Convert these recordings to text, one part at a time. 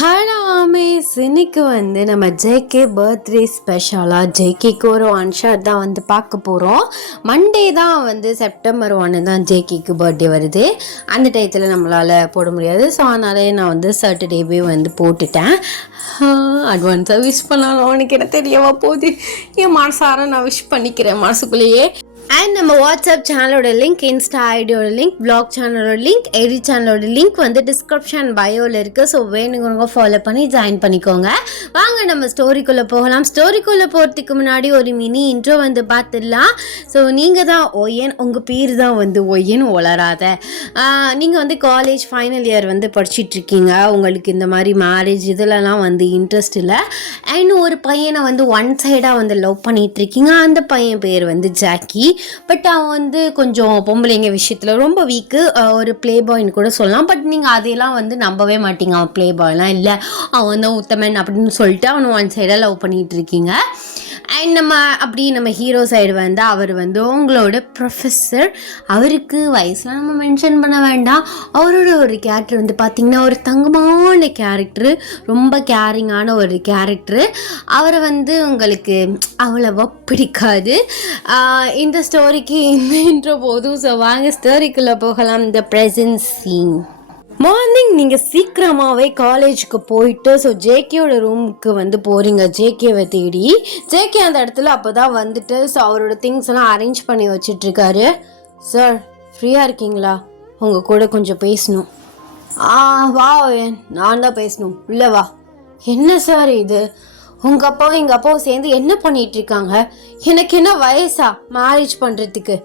ஹலாமேஸ் இன்னைக்கு நம்ம JK birthday ஸ்பெஷலாக ஜேகேக்கு ஒரு ஒன் ஷாட் தான் பார்க்க போகிறோம். மண்டே தான் செப்டம்பர் 1 தான் ஜேகேக்கு பர்த்டே வருது. அந்த டயத்தில் நம்மளால் போட முடியாது. ஸோ அதனாலே நான் சாட்டர்டேவே போட்டுட்டேன். அட்வான்ஸாக விஷ் பண்ணாலும் அவனுக்கு என்ன தெரியவா போகுது. என் மனசார நான் விஷ் பண்ணிக்கிறேன் மனசுக்குள்ளேயே. அண்ட் நம்ம வாட்ஸ்அப் சேனலோட லிங்க், இன்ஸ்டா ஐடியோட லிங்க், பிளாக் சேனலோட லிங்க், எடி சேனலோட லிங்க் டிஸ்கிரிப்ஷன் பயோவில் இருக்குது. ஸோ வேணுங்கிறவங்க ஃபாலோ பண்ணி ஜாயின் பண்ணிக்கோங்க. வாங்க நம்ம ஸ்டோரிக்குள்ளே போகலாம். ஸ்டோரிக்குள்ளே போகிறதுக்கு முன்னாடி ஒரு மினி இன்ட்ரோ பார்த்துடலாம். ஸோ நீங்கள் தான் ஒய்யன், உங்கள் பேர் தான் ஒய்யன் வளராத. நீங்கள் காலேஜ் ஃபைனல் இயர் படிச்சிட்ருக்கீங்க. உங்களுக்கு இந்த மாதிரி மேரேஜ் இதிலலாம் இன்ட்ரெஸ்ட் இல்லை. அண்ட் ஒரு பையனை ஒன் சைடாக லவ் பண்ணிகிட்ருக்கீங்க. அந்த பையன் பேர் ஜாக்கி. பட் அவன் கொஞ்சம் பொம்பளைங்க விஷயத்தில் ரொம்ப வீக்கு. ஒரு ப்ளே பாய்ன்னு கூட சொல்லலாம். பட் நீங்கள் அதையெல்லாம் நம்பவே மாட்டீங்க. அவன் ப்ளே பாய்லாம் இல்லை, அவன் தான் உத்தமன் அப்படின்னு சொல்லிட்டு அவனை ஒன் சைடாக லவ் பண்ணிகிட்டு இருக்கீங்க. அண்ட் நம்ம ஹீரோ சைடு அவர் உங்களோட ப்ரொஃபஸர். அவருக்கு வயசுலாம் நம்ம மென்ஷன் பண்ண வேண்டாம். அவரோட ஒரு கேரக்டர் பார்த்திங்கன்னா ஒரு தங்கமான கேரக்டரு, ரொம்ப கேரிங்கான ஒரு கேரக்டரு. அவரை உங்களுக்கு அவ்வளவா பிடிக்காது. இந்த ஸ்டோரிக்கு இந்த இன்ட்ரோ போதும். ஸோ வாங்க ஸ்டோரிக்குள்ளே போகலாம். இந்த ப்ரெசன்ட் சீன். மார்னிங் நீங்கள் சீக்கிரமாகவே காலேஜுக்கு போயிட்டு ஜேகேயோட ரூமுக்கு போகிறீங்க. ஜேகேவை தேடி. ஜேகே அந்த இடத்துல அப்போ தான் ஸோ அவரோட திங்ஸ் எல்லாம் அரேஞ்ச் பண்ணி வச்சிட்ருக்காரு. சார் ஃப்ரீயாக இருக்கீங்களா? உங்கள் கூட கொஞ்சம் பேசணும். வா, நான் தான் பேசணும், உள்ளே வா. என்ன சார் இது? உங்கள் அப்பாவும் எங்கள் அப்பாவும் சேர்ந்து என்ன பண்ணிகிட்ருக்காங்க? எனக்கு என்ன வயசா மேரேஜ் பண்ணுறதுக்கு?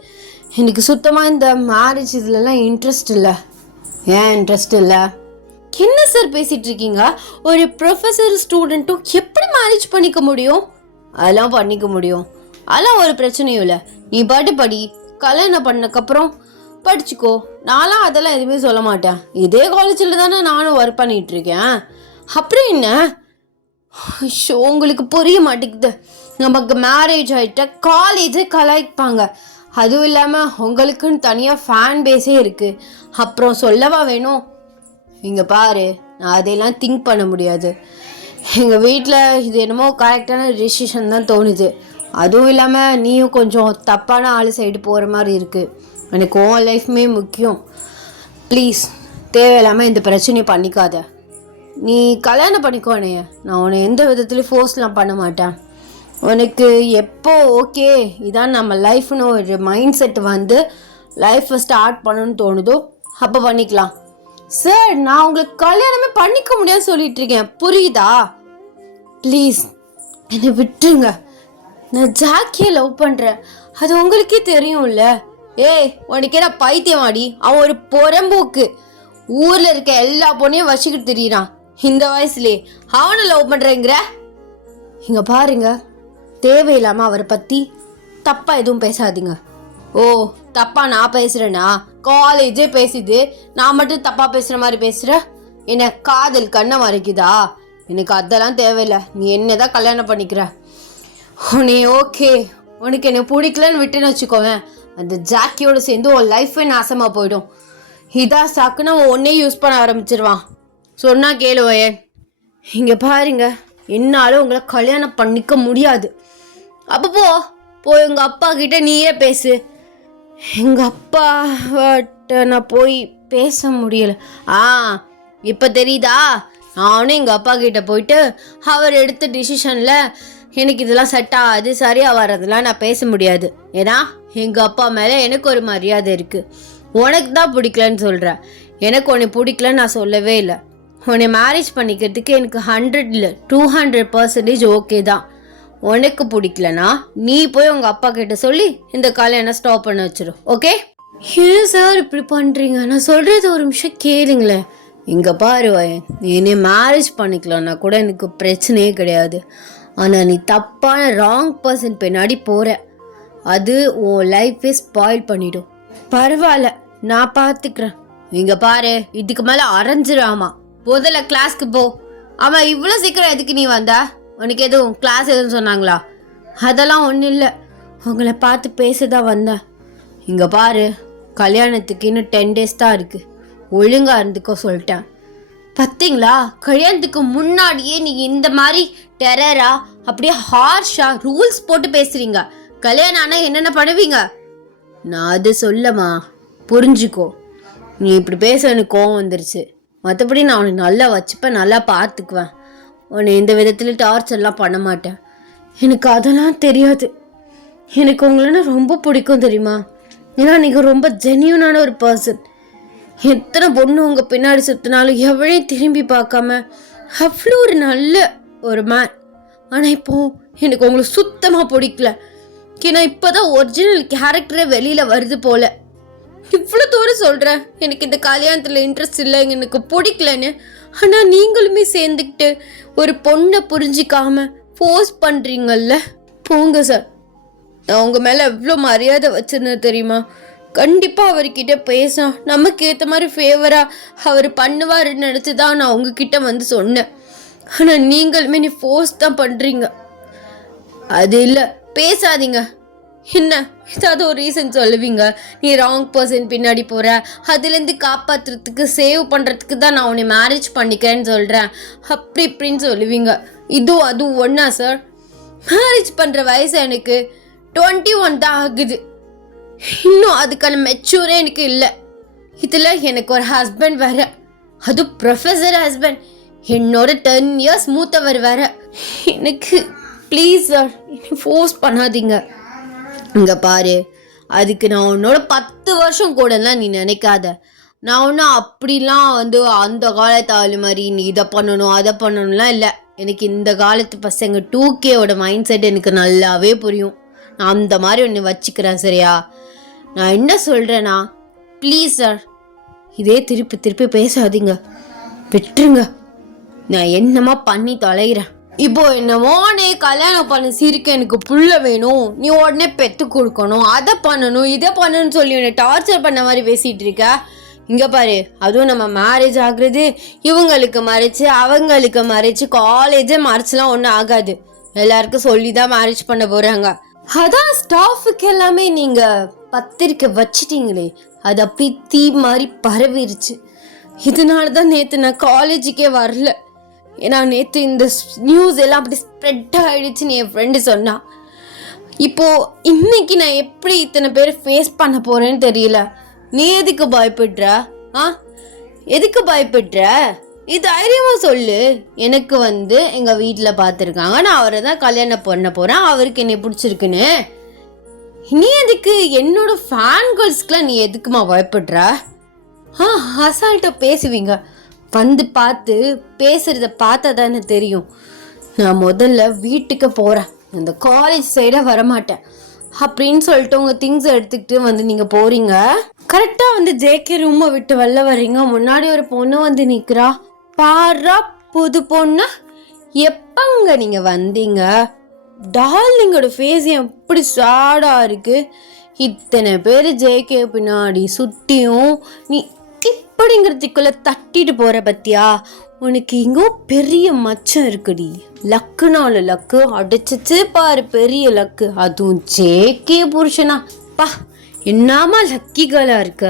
எனக்கு சுத்தமாக இந்த மேரேஜ் இதுலலாம் இன்ட்ரெஸ்ட் இல்லை. ஏன் இன்ட்ரெஸ்ட் இல்லை? என்ன சார் பேசிகிட்டு இருக்கீங்க? ஒரு ப்ரொஃபஸர் ஸ்டூடெண்ட்டும் எப்படி மேரேஜ் பண்ணிக்க முடியும்? அதெல்லாம் பண்ணிக்க முடியும், அதெல்லாம் ஒரு பிரச்சனையும் இல்லை. நீ பாட்டு படி, கல்யாணம் பண்ணக்கப்புறம் படிச்சுக்கோ. நான்லாம் அதெல்லாம் எதுவுமே சொல்ல மாட்டேன். இதே காலேஜில் தானே நானும் ஒர்க் பண்ணிகிட்ருக்கேன். அப்புறம் என்ன? ஷோ, உங்களுக்கு புரிய மாட்டேங்குது. நமக்கு மேரேஜ் ஆகிட்ட காலேஜே கலாய்ப்பாங்க. அதுவும் இல்லாமல் உங்களுக்குன்னு தனியாக ஃபேன் பேஸே இருக்குது. அப்புறம் சொல்லவா வேணும்? இங்கே பாரு, நான் அதையெல்லாம் திங்க் பண்ண முடியாது. எங்கள் வீட்டில் இது என்னமோ கரெக்டான டிசிஷன் தான் தோணுது. அதுவும் இல்லாமல் நீயும் கொஞ்சம் தப்பான ஆள் சைடு போகிற மாதிரி இருக்குது. எனக்கு உன் லைஃப்மே முக்கியம். ப்ளீஸ் தேவையில்லாமல் இந்த பிரச்சனையை பண்ணிக்காத. நீ கல்யாணம் பண்ணிக்கோனே. நான் உன்னை எந்த விதத்துலையும் ஃபோர்ஸ்லாம் பண்ண மாட்டேன். உனக்கு எப்போ ஓகே இதான் நம்ம லைஃப்னு ஒரு மைண்ட் செட் லைஃப்பை ஸ்டார்ட் பண்ணணும்னு தோணுதோ அப்போ பண்ணிக்கலாம். சார், நான் உங்களுக்கு கல்யாணமே பண்ணிக்க முடியாது சொல்லிட்டு இருக்கேன், புரியுதா? ப்ளீஸ் என்னை விட்டுருங்க. நான் ஜாக்கியை லவ் பண்ணுறேன், அது உங்களுக்கே தெரியும்ல. ஏய், உனக்கு என்ன பைத்தியமாடி? அவன் ஒரு புறம்போக்கு. ஊரில் இருக்க எல்லா பொண்ணையும் வச்சுக்கிட்டு தெரியுறான். இந்த வயசுலேயே அவனை லவ் பண்ணுறேங்கிற? இங்கே பாருங்க, தேவையில்லாமல் அவரை பற்றி தப்பாக எதுவும் பேசாதீங்க. ஓ, தப்பாக நான் பேசுகிறேன்னா? காலேஜே பேசுது, நான் மட்டும் தப்பாக பேசுகிற மாதிரி பேசுகிற? என்ன காதல் கண்ணை மறைக்குதா? எனக்கு அதெல்லாம் தேவையில்லை. நீ என்ன தான் கல்யாணம் பண்ணிக்கிற? உனே ஓகே, உனக்கு என்னை பிடிக்கலன்னு விட்டுன்னு வச்சுக்கோவேன், அந்த ஜாக்கியோட சேர்ந்து உன் லைஃபே நாசமாக போயிடும். இதான் சாக்குன்னா ஒன்னே யூஸ் பண்ண ஆரம்பிச்சிருவான். சொன்னா கேளுவையன். இங்கே பாருங்க, என்னாலும் உங்களை கல்யாணம் பண்ணிக்க முடியாது. அப்போ போய் எங்கள் அப்பா கிட்ட நீயே பேசு. எங்கள் அப்பாட்ட நான் போய் பேச முடியலை. இப்போ தெரியுதா? நானும் எங்கள் அப்பா கிட்ட போயிட்டு அவர் எடுத்த டிசிஷனில் எனக்கு இதெல்லாம் செட் ஆகாது, சரியாக வர்றதெல்லாம் நான் பேச முடியாது. ஏன்னா எங்கள் அப்பா மேலே எனக்கு ஒரு மரியாதை இருக்குது. உனக்கு தான் பிடிக்கலன்னு சொல்கிறேன். எனக்கு உன்னை பிடிக்கலன்னு நான் சொல்லவே இல்லை. உன்னை மேரேஜ் பண்ணிக்கிறதுக்கு எனக்கு 100 இல்லை 200% ஓகே தான். உனக்கு பிடிக்கலனா நீ போய் உங்கள் அப்பா கிட்ட சொல்லி இந்த கல்யாணம் ஸ்டாப் பண்ண வச்சிடும். ஓகே? ஏன் சார் இப்படி பண்ணுறீங்க? நான் சொல்கிறது ஒரு நிமிஷம் கேளுங்களேன். இங்கே பாரு வயன், நீ என்னை மேரேஜ் பண்ணிக்கலன்னா கூட எனக்கு பிரச்சனையே கிடையாது. ஆனால் நீ தப்பான ராங் பர்சன் பின்னாடி போகிற, அது உன் லைஃபே ஸ்பாயில் பண்ணிடும். பரவாயில்ல, நான் பார்த்துக்கிறேன். இங்கே பாரு, இதுக்கு மேலே அரைஞ்சிடாமா. முதல்ல கிளாஸ்க்கு போ. ஆமாம், இவ்வளோ சீக்கிரம் எதுக்கு நீ வந்தா? உனக்கு எதுவும் கிளாஸ் எதுவும் சொன்னாங்களா? அதெல்லாம் ஒன்றும் இல்லை, உங்களை பார்த்து பேச தான் வந்தேன். இங்கே பாரு, கல்யாணத்துக்கு இன்னும் 10 days தான் இருக்குது. ஒழுங்காக இருந்துக்கோ சொல்லிட்டேன். பார்த்தீங்களா, கல்யாணத்துக்கு முன்னாடியே நீங்க இந்த மாதிரி டெரரா அப்படியே ஹார்ஷா ரூல்ஸ் போட்டு பேசுறீங்க. கல்யாணம் ஆனா என்னென்ன பண்ணுவீங்க? நான் அது சொல்லமா, புரிஞ்சுக்கோ. நீ இப்படி பேச எனக்கு கோவம் வந்துருச்சு. மற்றபடி நான் உனக்கு நல்லா வச்சுப்பேன், நல்லா பார்த்துக்குவேன். உன்னை எந்த விதத்துலையும் டார்ச்சர்லாம் பண்ண மாட்டேன். எனக்கு அதெல்லாம் தெரியாது. எனக்கு உங்களன்னா ரொம்ப பிடிக்கும் தெரியுமா? ஏன்னா நீங்கள் ரொம்ப ஜென்யூனான ஒரு பர்சன். எத்தனை பொண்ணு உங்கள் பின்னாடி சுற்றினாலும் எவழையும் திரும்பி பார்க்காம அவ்வளோ ஒரு நல்ல ஒரு மேன். ஆனால் இப்போது எனக்கு உங்களை சுத்தமாக பிடிக்கல. ஏன்னா இப்போ தான் ஒரிஜினல் கேரக்டரே வெளியில் வருது போல். இவ்வளோ தூரம் சொல்கிறேன் எனக்கு இந்த கல்யாணத்தில் இன்ட்ரெஸ்ட் இல்லை, எனக்கு பிடிக்கலன்னு. ஆனால் நீங்களுமே சேர்ந்துக்கிட்டு ஒரு பொண்ணை புரிஞ்சிக்காமல் ஃபோர்ஸ் பண்ணுறீங்கல்ல. போங்க சார், நான் உங்கள் மேலே எவ்வளோ மரியாதை வச்சுருந்தேன் தெரியுமா? கண்டிப்பாக அவர்கிட்ட பேச நமக்கு ஏற்ற மாதிரி ஃபேவராக அவர் பண்ணுவாருன்னு நினச்சி தான் நான் உங்ககிட்ட வந்து சொன்னேன். ஆனால் நீங்களுமே நீ ஃபோர்ஸ் தான் பண்ணுறீங்க. அது இல்லை, பேசாதீங்க. என்ன ஏதாவது ஒரு ரீசன் சொல்லுவீங்க. நீ ராங் பர்சன் பின்னாடி போகிற, அதுலேருந்து காப்பாற்றுறதுக்கு சேவ் பண்ணுறதுக்கு தான் நான் உன்னை மேரேஜ் பண்ணிக்கிறேன்னு சொல்கிறேன், அப்படி இப்படின்னு சொல்லுவீங்க. அதுவும் ஒன்றா சார்? மேரேஜ் பண்ணுற வயசு எனக்கு 21 தான் ஆகுது. இன்னும் அதுக்கான மெச்சூரே எனக்கு இல்லை. இதில் எனக்கு ஒரு ஹஸ்பண்ட் வேற, அதுவும் ப்ரொஃபஸர் ஹஸ்பண்ட், என்னோட 10 இயர்ஸ் மூத்தவர் வேற. எனக்கு ப்ளீஸ் சார், ஃபோர்ஸ் பண்ணாதீங்க. இங்கே பாரு, அதுக்கு நான் உன்னோட 10 வருஷம் கூடலாம் நீ நினைக்காத. நான் ஒன்றும் அப்படிலாம் வந்து அந்த காலத்து ஆளு மாதிரி நீ இதை பண்ணணும் அதை பண்ணணும்லாம் இல்லை. எனக்கு இந்த காலத்து பசங்க 2Kயோட மைண்ட் செட் எனக்கு நல்லாவே புரியும். நான் அந்த மாதிரி ஒன்று வச்சுக்கிறேன், சரியா? நான் என்ன சொல்கிறேன்னா, ப்ளீஸ் சார், இதே திருப்பி திருப்பி பேசாதீங்க, விட்டுருங்க. நான் என்னமா பண்ணி தொலைகிறேன். இப்போ என்னமோனே கல்யாணம் பண்ண சிரிக்க எனக்கு புள்ள வேணும், நீ உடனே பெற்று கொடுக்கணும், அதை பண்ணணும் இதை பண்ணணும்னு சொல்லி உன்னை டார்ச்சர் பண்ண மாதிரி பேசிகிட்டு இருக்க. இங்கே பாரு, அதுவும் நம்ம மேரேஜ் ஆகுறது இவங்களுக்கு மறைச்சு அவங்களுக்கு மறைச்சு காலேஜே மறைச்சுலாம் ஒன்றும் ஆகாது. எல்லாருக்கும் சொல்லி தான் மேரேஜ் பண்ண போகிறாங்க. அதான் ஸ்டாஃபுக்கு எல்லாமே நீங்கள் பத்திரிக்கை வச்சிட்டீங்களே, அது அப்படி தீ மாதிரி பரவிருச்சு. இதனால தான் நேற்று நான் காலேஜுக்கே வரல. ஏன்னா நேற்று இந்த நியூஸ் எல்லாம் அப்படி ஸ்ப்ரெட் ஆகிடுச்சுன்னு என் ஃப்ரெண்டு சொன்னான். இப்போது இன்னைக்கு நான் எப்படி இத்தனை பேர் ஃபேஸ் பண்ண போகிறேன்னு தெரியல. நீ எதுக்கு பயப்படுற? எதுக்கு பயப்படுற? நீ தைரியமாக சொல்லு. எனக்கு வந்து எங்கள் வீட்டில் பார்த்துருக்காங்க, நான் அவரை தான் கல்யாணம் பண்ண போகிறேன், அவருக்கு என்னை பிடிச்சிருக்குன்னு. நீ எதுக்கு என்னோட ஃபேன் கேர்ள்ஸ்க்குலாம் நீ எதுக்குமா பயப்படுற? அசால்ட்டாக பேசுவீங்க. வந்து பார்த்து பேசுகிறத பார்த்தா தானே தெரியும். நான் முதல்ல வீட்டுக்கு போகிறேன், இந்த காலேஜ் சைடாக வரமாட்டேன் அப்படின்னு சொல்லிட்டு உங்கள் திங்ஸை எடுத்துக்கிட்டு வந்து நீங்கள் போகிறீங்க. கரெக்டாக வந்து ஜேகே ரூமை விட்டு வெளில வர்றீங்க. முன்னாடி ஒரு பொண்ணு வந்து நிற்கிறா. பாரா, புது பொண்ணு, எப்பங்க நீங்கள் வந்தீங்க? டார்லிங்கோட ஃபேஸ் எப்படி சேடாக இருக்குது. இத்தனை பேர் ஜேகே பின்னாடி சுட்டியும் நீ இப்படிங்கிறதுக்குள்ளே தட்டிட்டு போகிற பத்தியா? உனக்கு இங்கோ பெரிய மச்சம் இருக்குடி. லக்குனால லக்கு அடிச்சிச்சு பாரு, பெரிய லக்கு. அதுவும் ஜேகே புருஷனா, பா என்னாமா லக்கி கேர்ளா இருக்க.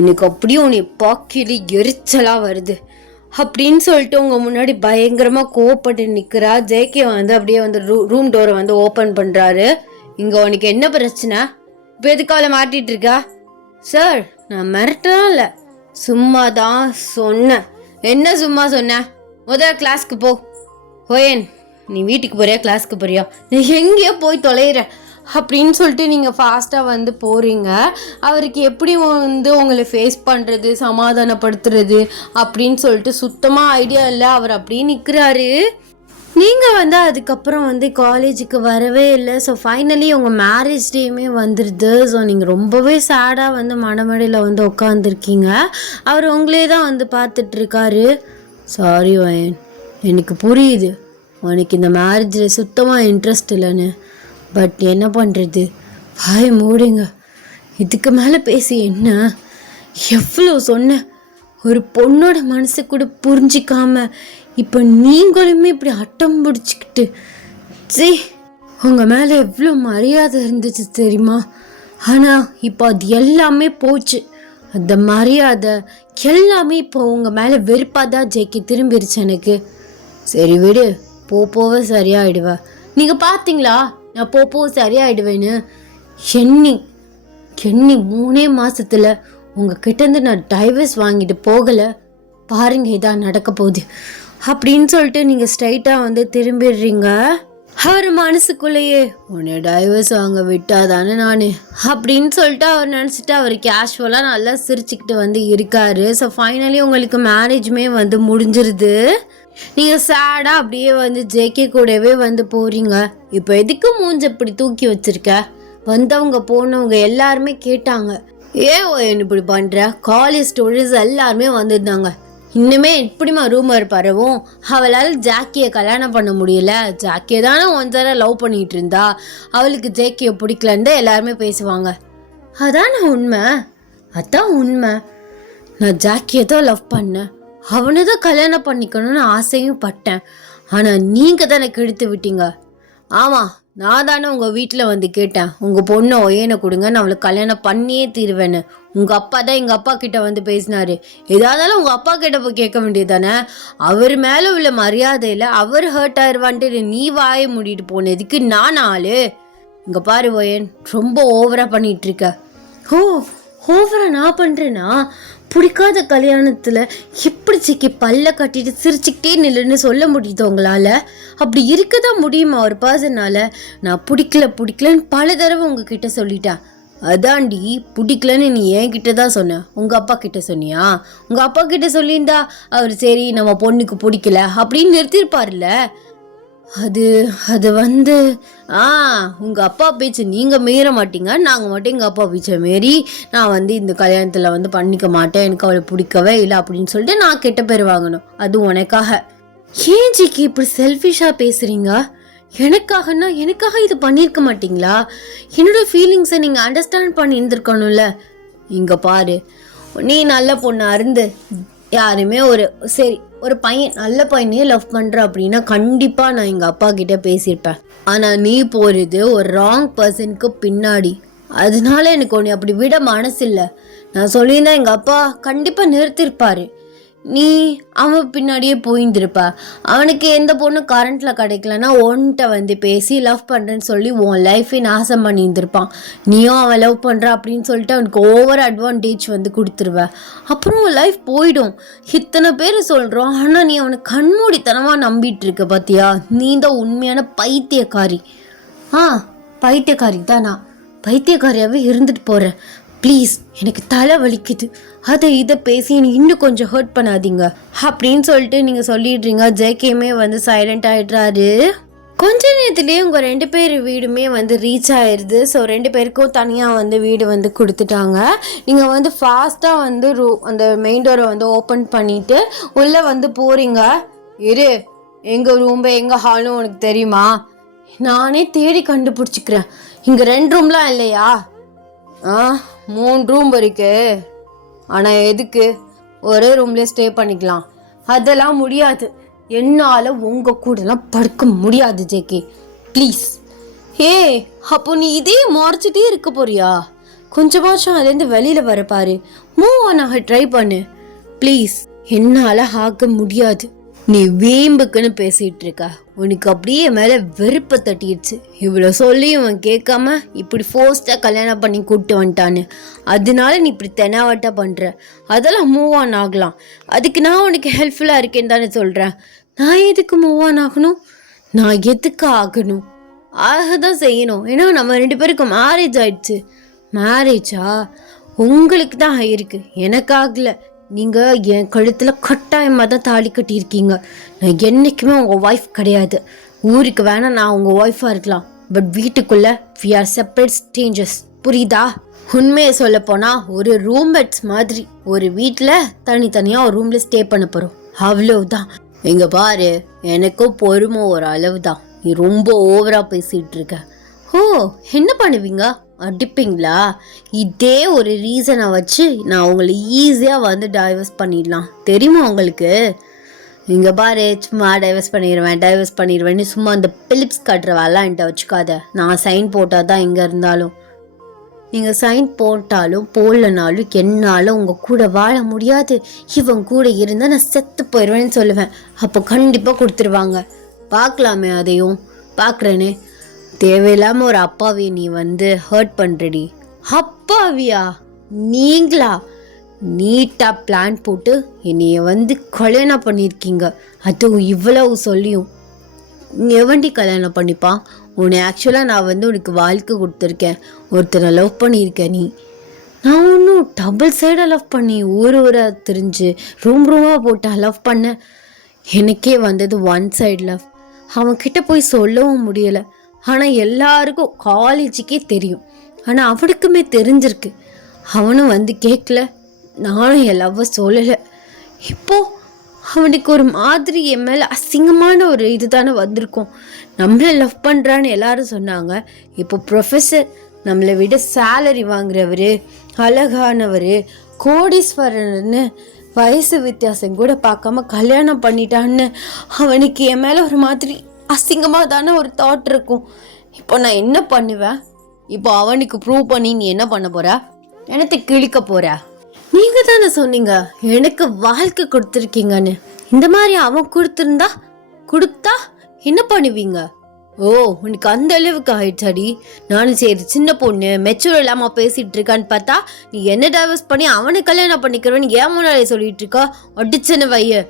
எனக்கு அப்படியே உன்னை பாக்கிலி எரிச்சலாக வருது அப்படின்னு சொல்லிட்டு உங்கள் முன்னாடி பயங்கரமாக கோவப்பட்டு நிற்கிறா. ஜேகே வந்து அப்படியே வந்து ரூம் டோரை வந்து ஓப்பன் பண்ணுறாரு. இங்கே உனக்கு என்ன பிரச்சனை? இப்போ எதுக்கால மாட்டிகிட்டு இருக்கா? சார், நான் மிரட்டலாம் இல்லை, சும்மா தான் சொன்னேன். என்ன சும்மா சொன்னேன்? முதல்ல கிளாஸ்க்கு போ. ஓயன், நீ வீட்டுக்கு போறியா கிளாஸ்க்கு போறியா? நீ எங்கேயோ போய் தொலைகிற அப்படின்னு சொல்லிட்டு நீங்கள் ஃபாஸ்ட்டாக வந்து போகிறீங்க. அவருக்கு எப்படி வந்து உங்களை ஃபேஸ் பண்ணுறது, சமாதானப்படுத்துறது அப்படின்னு சொல்லிட்டு சுத்தமாக ஐடியா இல்லை. அவர் அப்படியே நிற்கிறாரு. நீங்கள் வந்து அதுக்கப்புறம் வந்து காலேஜுக்கு வரவே இல்லை. ஸோ ஃபைனலி உங்கள் மேரேஜ் டேயுமே வந்துடுது. ஸோ நீங்கள் ரொம்பவே சேடாக வந்து மடமடையில் வந்து உட்காந்துருக்கீங்க. அவர் உங்களே தான் வந்து பார்த்துட்ருக்காரு. சாரி வயன், எனக்கு புரியுது உனக்கு இந்த மேரேஜில் சுத்தமாக இன்ட்ரெஸ்ட் இல்லைன்னு. பட் என்ன பண்ணுறது, வாய் மூடுங்க. இதுக்கு மேலே பேசி என்ன? எவ்வளோ சொன்ன, ஒரு பொண்ணோட மனசை கூட புரிஞ்சிக்காம இப்போ நீங்களுமே இப்படி அட்டம் பிடிச்சிக்கிட்டு. சரி, உங்கள் மேலே எவ்வளோ மரியாதை இருந்துச்சு தெரியுமா? ஆனால் இப்போ அது எல்லாமே போச்சு. அந்த மரியாதை எல்லாமே இப்போ உங்கள் மேலே வெறுப்பாக தான் ஜேகே திரும்பிருச்சு எனக்கு. சரி விடு, போக சரியாயிடுவா. நீங்கள் பார்த்தீங்களா நான் போக சரியாயிடுவேன்னு? எண்ணி 3 மாசத்துல உங்ககிட்டேருந்து நான் டைவர்ஸ் வாங்கிட்டு போகலை. பாருங்க இதான் நடக்க போகுது அப்படின்னு சொல்லிட்டு நீங்கள் ஸ்ட்ரைட்டாக வந்து திரும்பிடுறீங்க. அவர் மனசுக்குள்ளேயே உன்னை டைவர்ஸ் வாங்க விட்டாதானே நான் அப்படின்னு சொல்லிட்டு அவர் நினச்சிட்டு அவர் கேஷுவலாக நல்லா சிரிச்சுக்கிட்டு வந்து இருக்காரு. ஸோ ஃபைனலி உங்களுக்கு மேரேஜுமே வந்து முடிஞ்சிருது. நீங்கள் சேடாக அப்படியே வந்து ஜேகே கூடவே வந்து போகிறீங்க. இப்போ எதுக்கு மூஞ்ச இப்படி தூக்கி வச்சிருக்க? வந்தவங்க போனவங்க எல்லாருமே கேட்டாங்க, ஏன் இப்படி பண்ணுற? காலேஜ் ஸ்டூடெண்ட்ஸ் எல்லாருமே வந்துருந்தாங்க. இன்னுமே எப்படிமா ரூமர் பரவும்? அவளால் ஜாக்கியை கல்யாணம் பண்ண முடியல. ஜாக்கியை தானே ஒன்றரை லவ் பண்ணிட்டு இருந்தா. அவளுக்கு ஜேக்கியை பிடிக்கலன்னு எல்லாருமே பேசுவாங்க. அதான் உண்மை. நான் ஜாக்கியை தான் லவ் பண்ணேன். அவனை தான் கல்யாணம் பண்ணிக்கணும்னு ஆசையும் பட்டேன். ஆனால் நீங்கள் தானே கெடுத்து விட்டீங்க. ஆமாம், நான் தானே உங்கள் வீட்டில் வந்து கேட்டேன், உங்கள் பொண்ணை ஒயனை கொடுங்க, நான் அவளுக்கு கல்யாணம் பண்ணியே தீருவேன்னு. உங்கள் அப்பா தான் எங்கள் அப்பா கிட்ட வந்து பேசினாரு. ஏதாவதாலும் உங்கள் அப்பா கிட்ட போய் கேட்க வேண்டியது தானே. அவர் மேலே உள்ள மரியாதையில் அவர் ஹர்ட் ஆயிடுவான்ட்டு நீ வாயை மூடிட்டு போனதுக்கு நான் ஆளு. இங்கே பாரு ஒயன், ரொம்ப ஓவராக பண்ணிட்டு இருக்க. ஓவரா நான் பண்ணுறேன்னா? பிடிக்காத கல்யாணத்தில் எப்படி சிக்கி பல்ல கட்டிட்டு சிரிச்சுக்கிட்டே நில்லுன்னு சொல்ல முடியுது உங்களால்? அப்படி இருக்க தான் முடியுமா ஒரு பர்சனால்? நான் பிடிக்கலன்னு பல தடவை உங்ககிட்ட சொல்லிட்டேன். அதாண்டி பிடிக்கலன்னு நீ என்கிட்ட தான் சொன்ன, உங்கள் அப்பா கிட்ட சொன்னியா? உங்கள் அப்பா கிட்ட சொல்லியிருந்தா அவர் சரி நம்ம பொண்ணுக்கு பிடிக்கல அப்படின்னு நிறுத்திருப்பார்ல. அது வந்து உங்கள் அப்பா பேச்சு நீங்கள் மீற மாட்டீங்க, நாங்கள் மட்டும் எங்கள் அப்பா பேச்சை மீறி நான் வந்து இந்த கல்யாணத்தில் வந்து பண்ணிக்க மாட்டேன், எனக்கு அவளை பிடிக்கவே இல்லை அப்படின்னு சொல்லிட்டு நான் கெட்ட பேர் வாங்கணும். அது உனக்காக. ஏன் ஜிக்கு இப்படி செல்ஃபிஷாக பேசுகிறீங்க? எனக்காக இது பண்ணியிருக்க மாட்டீங்களா? என்னோட ஃபீலிங்ஸை நீங்கள் அண்டர்ஸ்டாண்ட் பண்ணி இருந்திருக்கணும்ல. இங்கே பாரு, நீ நல்ல பொண்ணாக இருந்து யாருமே ஒரு பையன் நல்ல பையனே லவ் பண்ணுற அப்படின்னா கண்டிப்பாக நான் எங்கள் அப்பா கிட்டே பேசியிருப்பேன். ஆனால் நீ போகிறது ஒரு ராங் பர்சனுக்கு பின்னாடி. அதனால எனக்கு ஒன்று அப்படி விட மனசு இல்லை. நான் சொல்லியிருந்தேன் எங்கள் அப்பா கண்டிப்பாக நிறுத்திருப்பார். நீ அவன் பின்னாடியே போயிருந்திருப்பா. அவனுக்கு எந்த பொண்ணும் கரண்ட்டில் கிடைக்கலன்னா ஒன்ட்ட வந்து பேசி லவ் பண்ணுறேன்னு சொல்லி உன் லைஃபே நாசம் பண்ணியிருந்திருப்பான். நீயும் அவன் லவ் பண்ணுற அப்படின்னு சொல்லிட்டு அவனுக்கு ஓவர் அட்வான்டேஜ் வந்து கொடுத்துருவ. அப்புறம் உன் லைஃப் போயிடும். இத்தனை பேர் சொல்கிறோம், ஆனால் நீ அவனை கண்மூடித்தனமாக நம்பிட்டு இருக்க பார்த்தியா? நீ தான் உண்மையான பைத்தியக்காரி. பைத்தியக்காரி தான். நான் பைத்தியக்காரியாகவே இருந்துட்டு போகிறேன். ப்ளீஸ், எனக்கு தலை வலிக்குது. இதை பேசி நீ இன்னும் கொஞ்சம் ஹர்ட் பண்ணாதீங்க அப்படின்னு சொல்லிட்டு நீங்கள் சொல்லிடுறீங்க. ஜேகேமே வந்து சைலண்ட் ஆகிடுறாரு. கொஞ்ச நேரத்துலேயே உங்கள் 2 பேர் வீடுமே வந்து ரீச் ஆயிடுது. ஸோ 2 பேருக்கும் தனியாக வந்து வீடு வந்து கொடுத்துட்டாங்க. நீங்கள் வந்து ஃபாஸ்ட்டாக வந்து அந்த மெயின் டோரை வந்து ஓப்பன் பண்ணிவிட்டு உள்ளே வந்து போகிறீங்க. எங்கள் ரூம்பு எங்கள் ஹாலும் உனக்கு தெரியுமா? நானே தேடி கண்டுபிடிச்சிக்கிறேன். இங்கே 2 ரூம்லாம் இல்லையா? 3 ரூம் இருக்கு. ஆனால் எதுக்கு? ஒரே ரூம்லேயே ஸ்டே பண்ணிக்கலாம். அதெல்லாம் முடியாது. என்னால் உங்கள் கூடலாம் படுக்க முடியாது ஜேகே, ப்ளீஸ். அப்போ நீ இதே மறைச்சிட்டே இருக்க போறியா? கொஞ்சமாச்சும் அதுலேருந்து வெளியில் வர பாரு. மூவ் ஆன் ஆக ட்ரை பண்ணு ப்ளீஸ். என்னால் ஆக முடியாது. நீ வீம்புக்குன்னு பேசிட்டு இருக்க. உனக்கு அப்படியே மேலே வெறுப்பை தட்டிடுச்சு. இவ்வளோ சொல்லி அவன் கேட்காம இப்படி ஃபோர்ஸ்டாக கல்யாணம் பண்ணி கூப்பிட்டு வந்துட்டான்னு. அதனால நீ இப்படி தெனாவட்டா பண்ணுற. அதெல்லாம் மூவ் ஆன் ஆகலாம். அதுக்கு நான் உனக்கு ஹெல்ப்ஃபுல்லாக இருக்கேன்னு தானே சொல்கிறேன். நான் எதுக்கு மூவ் ஆன் ஆகணும்? நான் எதுக்கு ஆகணும்? ஆக தான் செய்யணும். ஏன்னா நம்ம 2 பேருக்கும் மேரேஜ் ஆயிடுச்சு. மேரேஜா உங்களுக்கு தான் ஆயிருக்கு, எனக்கு ஆகலை. நீங்கள் என் கழுத்தில் கட்டாயமாக தான் தாலி கட்டியிருக்கீங்க. நான் என்றைக்குமே உங்கள் ஒய்ஃப் கிடையாது. ஊருக்கு வேணால் நான் உங்கள் ஒய்ஃபாக இருக்கலாம், பட் வீட்டுக்குள்ளே வி ஆர் செப்பரேட் ஸ்டேஞ்சஸ். புரியுதா? உண்மையை சொல்ல போனால் ஒரு ரூம்மேட்ஸ் மாதிரி ஒரு வீட்டில் தனித்தனியாக ஒரு ரூமில் ஸ்டே பண்ண போகிறோம், அவ்வளவுதான். இங்கே பாரு, எனக்கும் பொறுமை ஒரு அளவு தான். நீ ரொம்ப ஓவராக பேசிகிட்டு இருக்க. என்ன பண்ணுவீங்க? அடிப்பீங்களா? இதே ஒரு ரீசனை வச்சு நான் உங்களை ஈஸியாக வந்து டைவர்ஸ் பண்ணிடலாம், தெரியுமா உங்களுக்கு? இங்கே பாரு, சும்மா டைவர்ஸ் பண்ணிடுவேன்னு சும்மா அந்த பிலிப்ஸ் கட்டுற வேலை என்கிட்ட வச்சுக்காத. நான் சைன் போட்டால் தான் எங்கே இருந்தாலும். நீங்கள் சைன் போட்டாலும் போடலனாலும் என்னால் உங்கள் கூட வாழ முடியாது, இவன் கூட இருந்தால் நான் செத்து போயிடுவேன்னு சொல்லுவேன். அப்போ கண்டிப்பாக கொடுத்துருவாங்க. பார்க்கலாமே, அதையும் பார்க்குறேனே. தேவையில்லாமல் ஒரு அப்பாவியை நீ வந்து ஹர்ட் பண்ணுறடி. அப்பாவியா? நீங்களா? நீட்டாக பிளான் போட்டு என்னைய வந்து கல்யாணம் பண்ணியிருக்கீங்க, அதுவும் இவ்வளவு சொல்லியும். எவண்டி கல்யாணம் பண்ணிப்பான்? உன்னை ஆக்சுவலாக நான் வந்து உனக்கு வாழ்க்கை கொடுத்துருக்கேன், ஒருத்தரை லவ் பண்ணியிருக்கேன். நான் ஒன்றும் டபுள் சைடாக லவ் பண்ணி ஊராக தெரிஞ்சு ரூமாக போட்டா லவ் பண்ணேன். எனக்கே வந்தது ஒன் சைடு லவ். அவன்கிட்ட போய் சொல்லவும் முடியலை. ஆனால் எல்லாருக்கும் காலேஜுக்கே தெரியும். ஆனால் அவனுக்குமே தெரிஞ்சிருக்கு. அவனும் வந்து கேட்கல, நானும் என் லவ்வை சொல்லலை. இப்போது அவனுக்கு ஒரு மாதிரி என் மேலே அசிங்கமான ஒரு இது தானே வந்திருக்கும். நம்மளை லவ் பண்ணுறான்னு எல்லாரும் சொன்னாங்க. இப்போ ப்ரொஃபஸர், நம்மளை விட சேலரி வாங்குறவர், அழகானவர், கோடீஸ்வரன்னு வயசு வித்தியாசம் கூட பார்க்காம கல்யாணம் பண்ணிட்டான்னு அவனுக்கு என் மேலே ஒரு மாதிரி அசிங்கமாக தானே ஒரு தாட் இருக்கும். இப்போ நான் என்ன பண்ணுவேன்? இப்போ அவனுக்கு ப்ரூவ் பண்ணி நீ என்ன பண்ண போற? எனக்கு கிழிக்க போற? நீங்க தானே சொன்னீங்க எனக்கு வாழ்க்கை கொடுத்துருக்கீங்கன்னு. இந்த மாதிரி அவன் கொடுத்தா என்ன பண்ணுவீங்க? ஓ, உனக்கு அந்த அளவுக்கு ஆயிடுச்சாடி? நானும் சரி சின்ன பொண்ணு மெச்சூர் இல்லாம பேசிட்டு இருக்கான்னு பார்த்தா நீ என்ன டைவர்ஸ் பண்ணி அவனை கல்யாணம் பண்ணிக்கிறவன் ஏன் முன்னாலே சொல்லிட்டு இருக்கா? அடிச்சுன்னு வைய.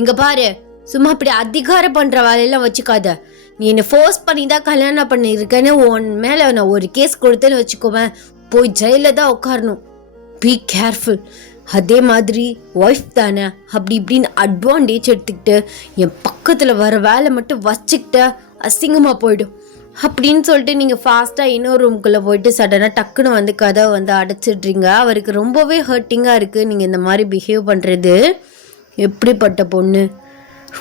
இங்க பாரு, சும்மா இப்படி அதிகாரம் பண்ற வேலையெல்லாம் வச்சுக்காத. நீ என்னை ஃபோர்ஸ் பண்ணி தான் கல்யாணம் பண்ணியிருக்கேன்னு உன் மேலே நான் ஒரு கேஸ் கொடுத்தேன்னு வச்சுக்கோவேன், போய் ஜெயிலில் தான் உட்காரணும். Be careful. அதே மாதிரி ஒய்ஃப் தானே அப்படி இப்படின்னு அட்வான்டேஜ் எடுத்துக்கிட்டு என் பக்கத்தில் வர வேலை மட்டும் வச்சுக்கிட்ட அசிங்கமாக போயிடும் அப்படின்னு சொல்லிட்டு நீங்கள் ஃபாஸ்ட்டாக இன்னொரு ரூம்குள்ளே போயிட்டு சடனாக டக்குன்னு வந்து கதவை வந்து அடைச்சிட்றீங்க. அவருக்கு ரொம்பவே ஹர்ட்டிங்காக இருக்குது நீங்கள் இந்த மாதிரி பிஹேவ் பண்ணுறது. எப்படிப்பட்ட பொண்ணு?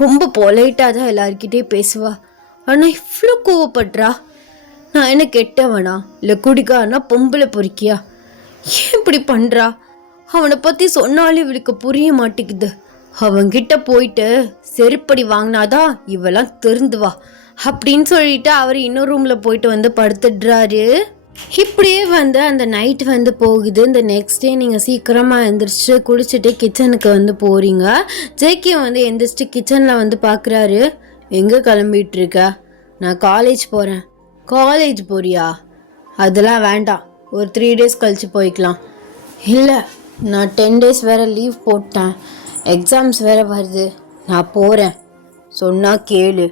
ரொம்ப பொலைட்டாக தான் எல்லாருக்கிட்டே பேசுவா, ஆனால் இவ்வளோ கோவப்படுறா. நான் என்ன கெட்டவனா இல்லை குடிக்கானா பொம்பளை பொறுக்கியா? ஏன் இப்படி பண்ணுறா? அவனை பற்றி சொன்னாலும் இவளுக்கு புரிய மாட்டேங்குது. அவன்கிட்ட போயிட்டு செருப்படி வாங்கினாதான் இவெல்லாம் திருந்துவா அப்படின்னு சொல்லிட்டு அவர் இன்னொரு ரூமில் போயிட்டு வந்து படுத்துடுறாரு. இப்படியே வந்து அந்த நைட் வந்து போகுது. இந்த நெக்ஸ்ட் டே நீங்கள் சீக்கிரமாக எழுந்திரிச்சு குளிச்சுட்டு கிச்சனுக்கு வந்து போகிறீங்க. ஜேகே வந்து எழுந்திரிச்சிட்டு கிச்சனில் வந்து பார்க்குறாரு. எங்கே கிளம்பிட்டு இருக்க? நான் காலேஜ் போகிறேன். காலேஜ் போறியா? அதெல்லாம் வேண்டாம், ஒரு 3 days கழித்து போய்க்கலாம். இல்லை, நான் 10 days வேறு லீவ் போட்டேன், எக்ஸாம்ஸ் வேறு வருது, நான் போகிறேன். சொன்னால் கேளு.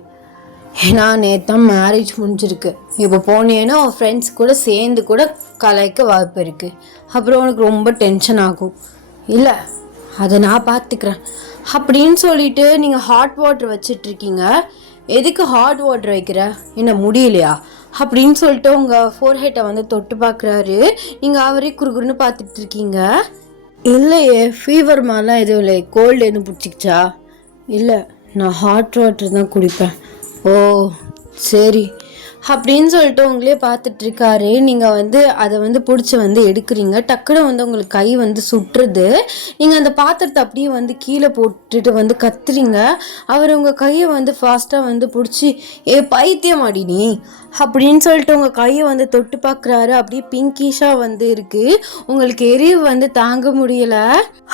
ஏன்னா நேற்று மேரேஜ் முடிஞ்சிருக்கு. இப்போ போனேன்னா உன் ஃப்ரெண்ட்ஸ் கூட சேர்ந்து கூட கலாய்க்க வாய்ப்பு இருக்குது. அப்புறம் உனக்கு ரொம்ப டென்ஷன் ஆகும். இல்லை, அதை நான் பார்த்துக்கிறேன் அப்படின்னு சொல்லிட்டு நீங்கள் ஹாட் வாட்டர் வச்சிட்ருக்கீங்க. எதுக்கு ஹாட் வாட்டர் வைக்கிற? என்ன முடியலையா அப்படின்னு சொல்லிட்டு உங்கள் ஃபோர்ஹெட்டை வந்து தொட்டு பார்க்குறாரு. நீங்கள் அவரே குறுகுறுன்னு பார்த்துட்ருக்கீங்க. இல்லையே, ஃபீவர் மாதிரிலாம் எதுவும் இல்லை. கோல்டு எதுவும் பிடிச்சிக்கிச்சா? இல்லை, நான் ஹாட் வாட்டர் தான் குடிப்பேன். ஓ சரி அப்படின்னு சொல்லிட்டு உங்களே பார்த்துட்ருக்காரு. நீங்கள் வந்து அதை வந்து பிடிச்சி வந்து எடுக்கிறீங்க. டக்குன்னு வந்து உங்களுக்கு கை வந்து சுட்டுருது. நீங்கள் அந்த பாத்திரத்தை அப்படியே வந்து கீழே போட்டுட்டு வந்து கத்துறீங்க. அவர் உங்கள் கையை வந்து ஃபாஸ்ட்டாக வந்து பிடிச்சி பைத்தியம் ஆடி நீ அப்படின்னு சொல்லிட்டு உங்கள் கையை வந்து தொட்டு பார்க்குறாரு. அப்படியே பிங்கிஷாக வந்து இருக்குது. உங்களுக்கு எரிவு வந்து தாங்க முடியலை.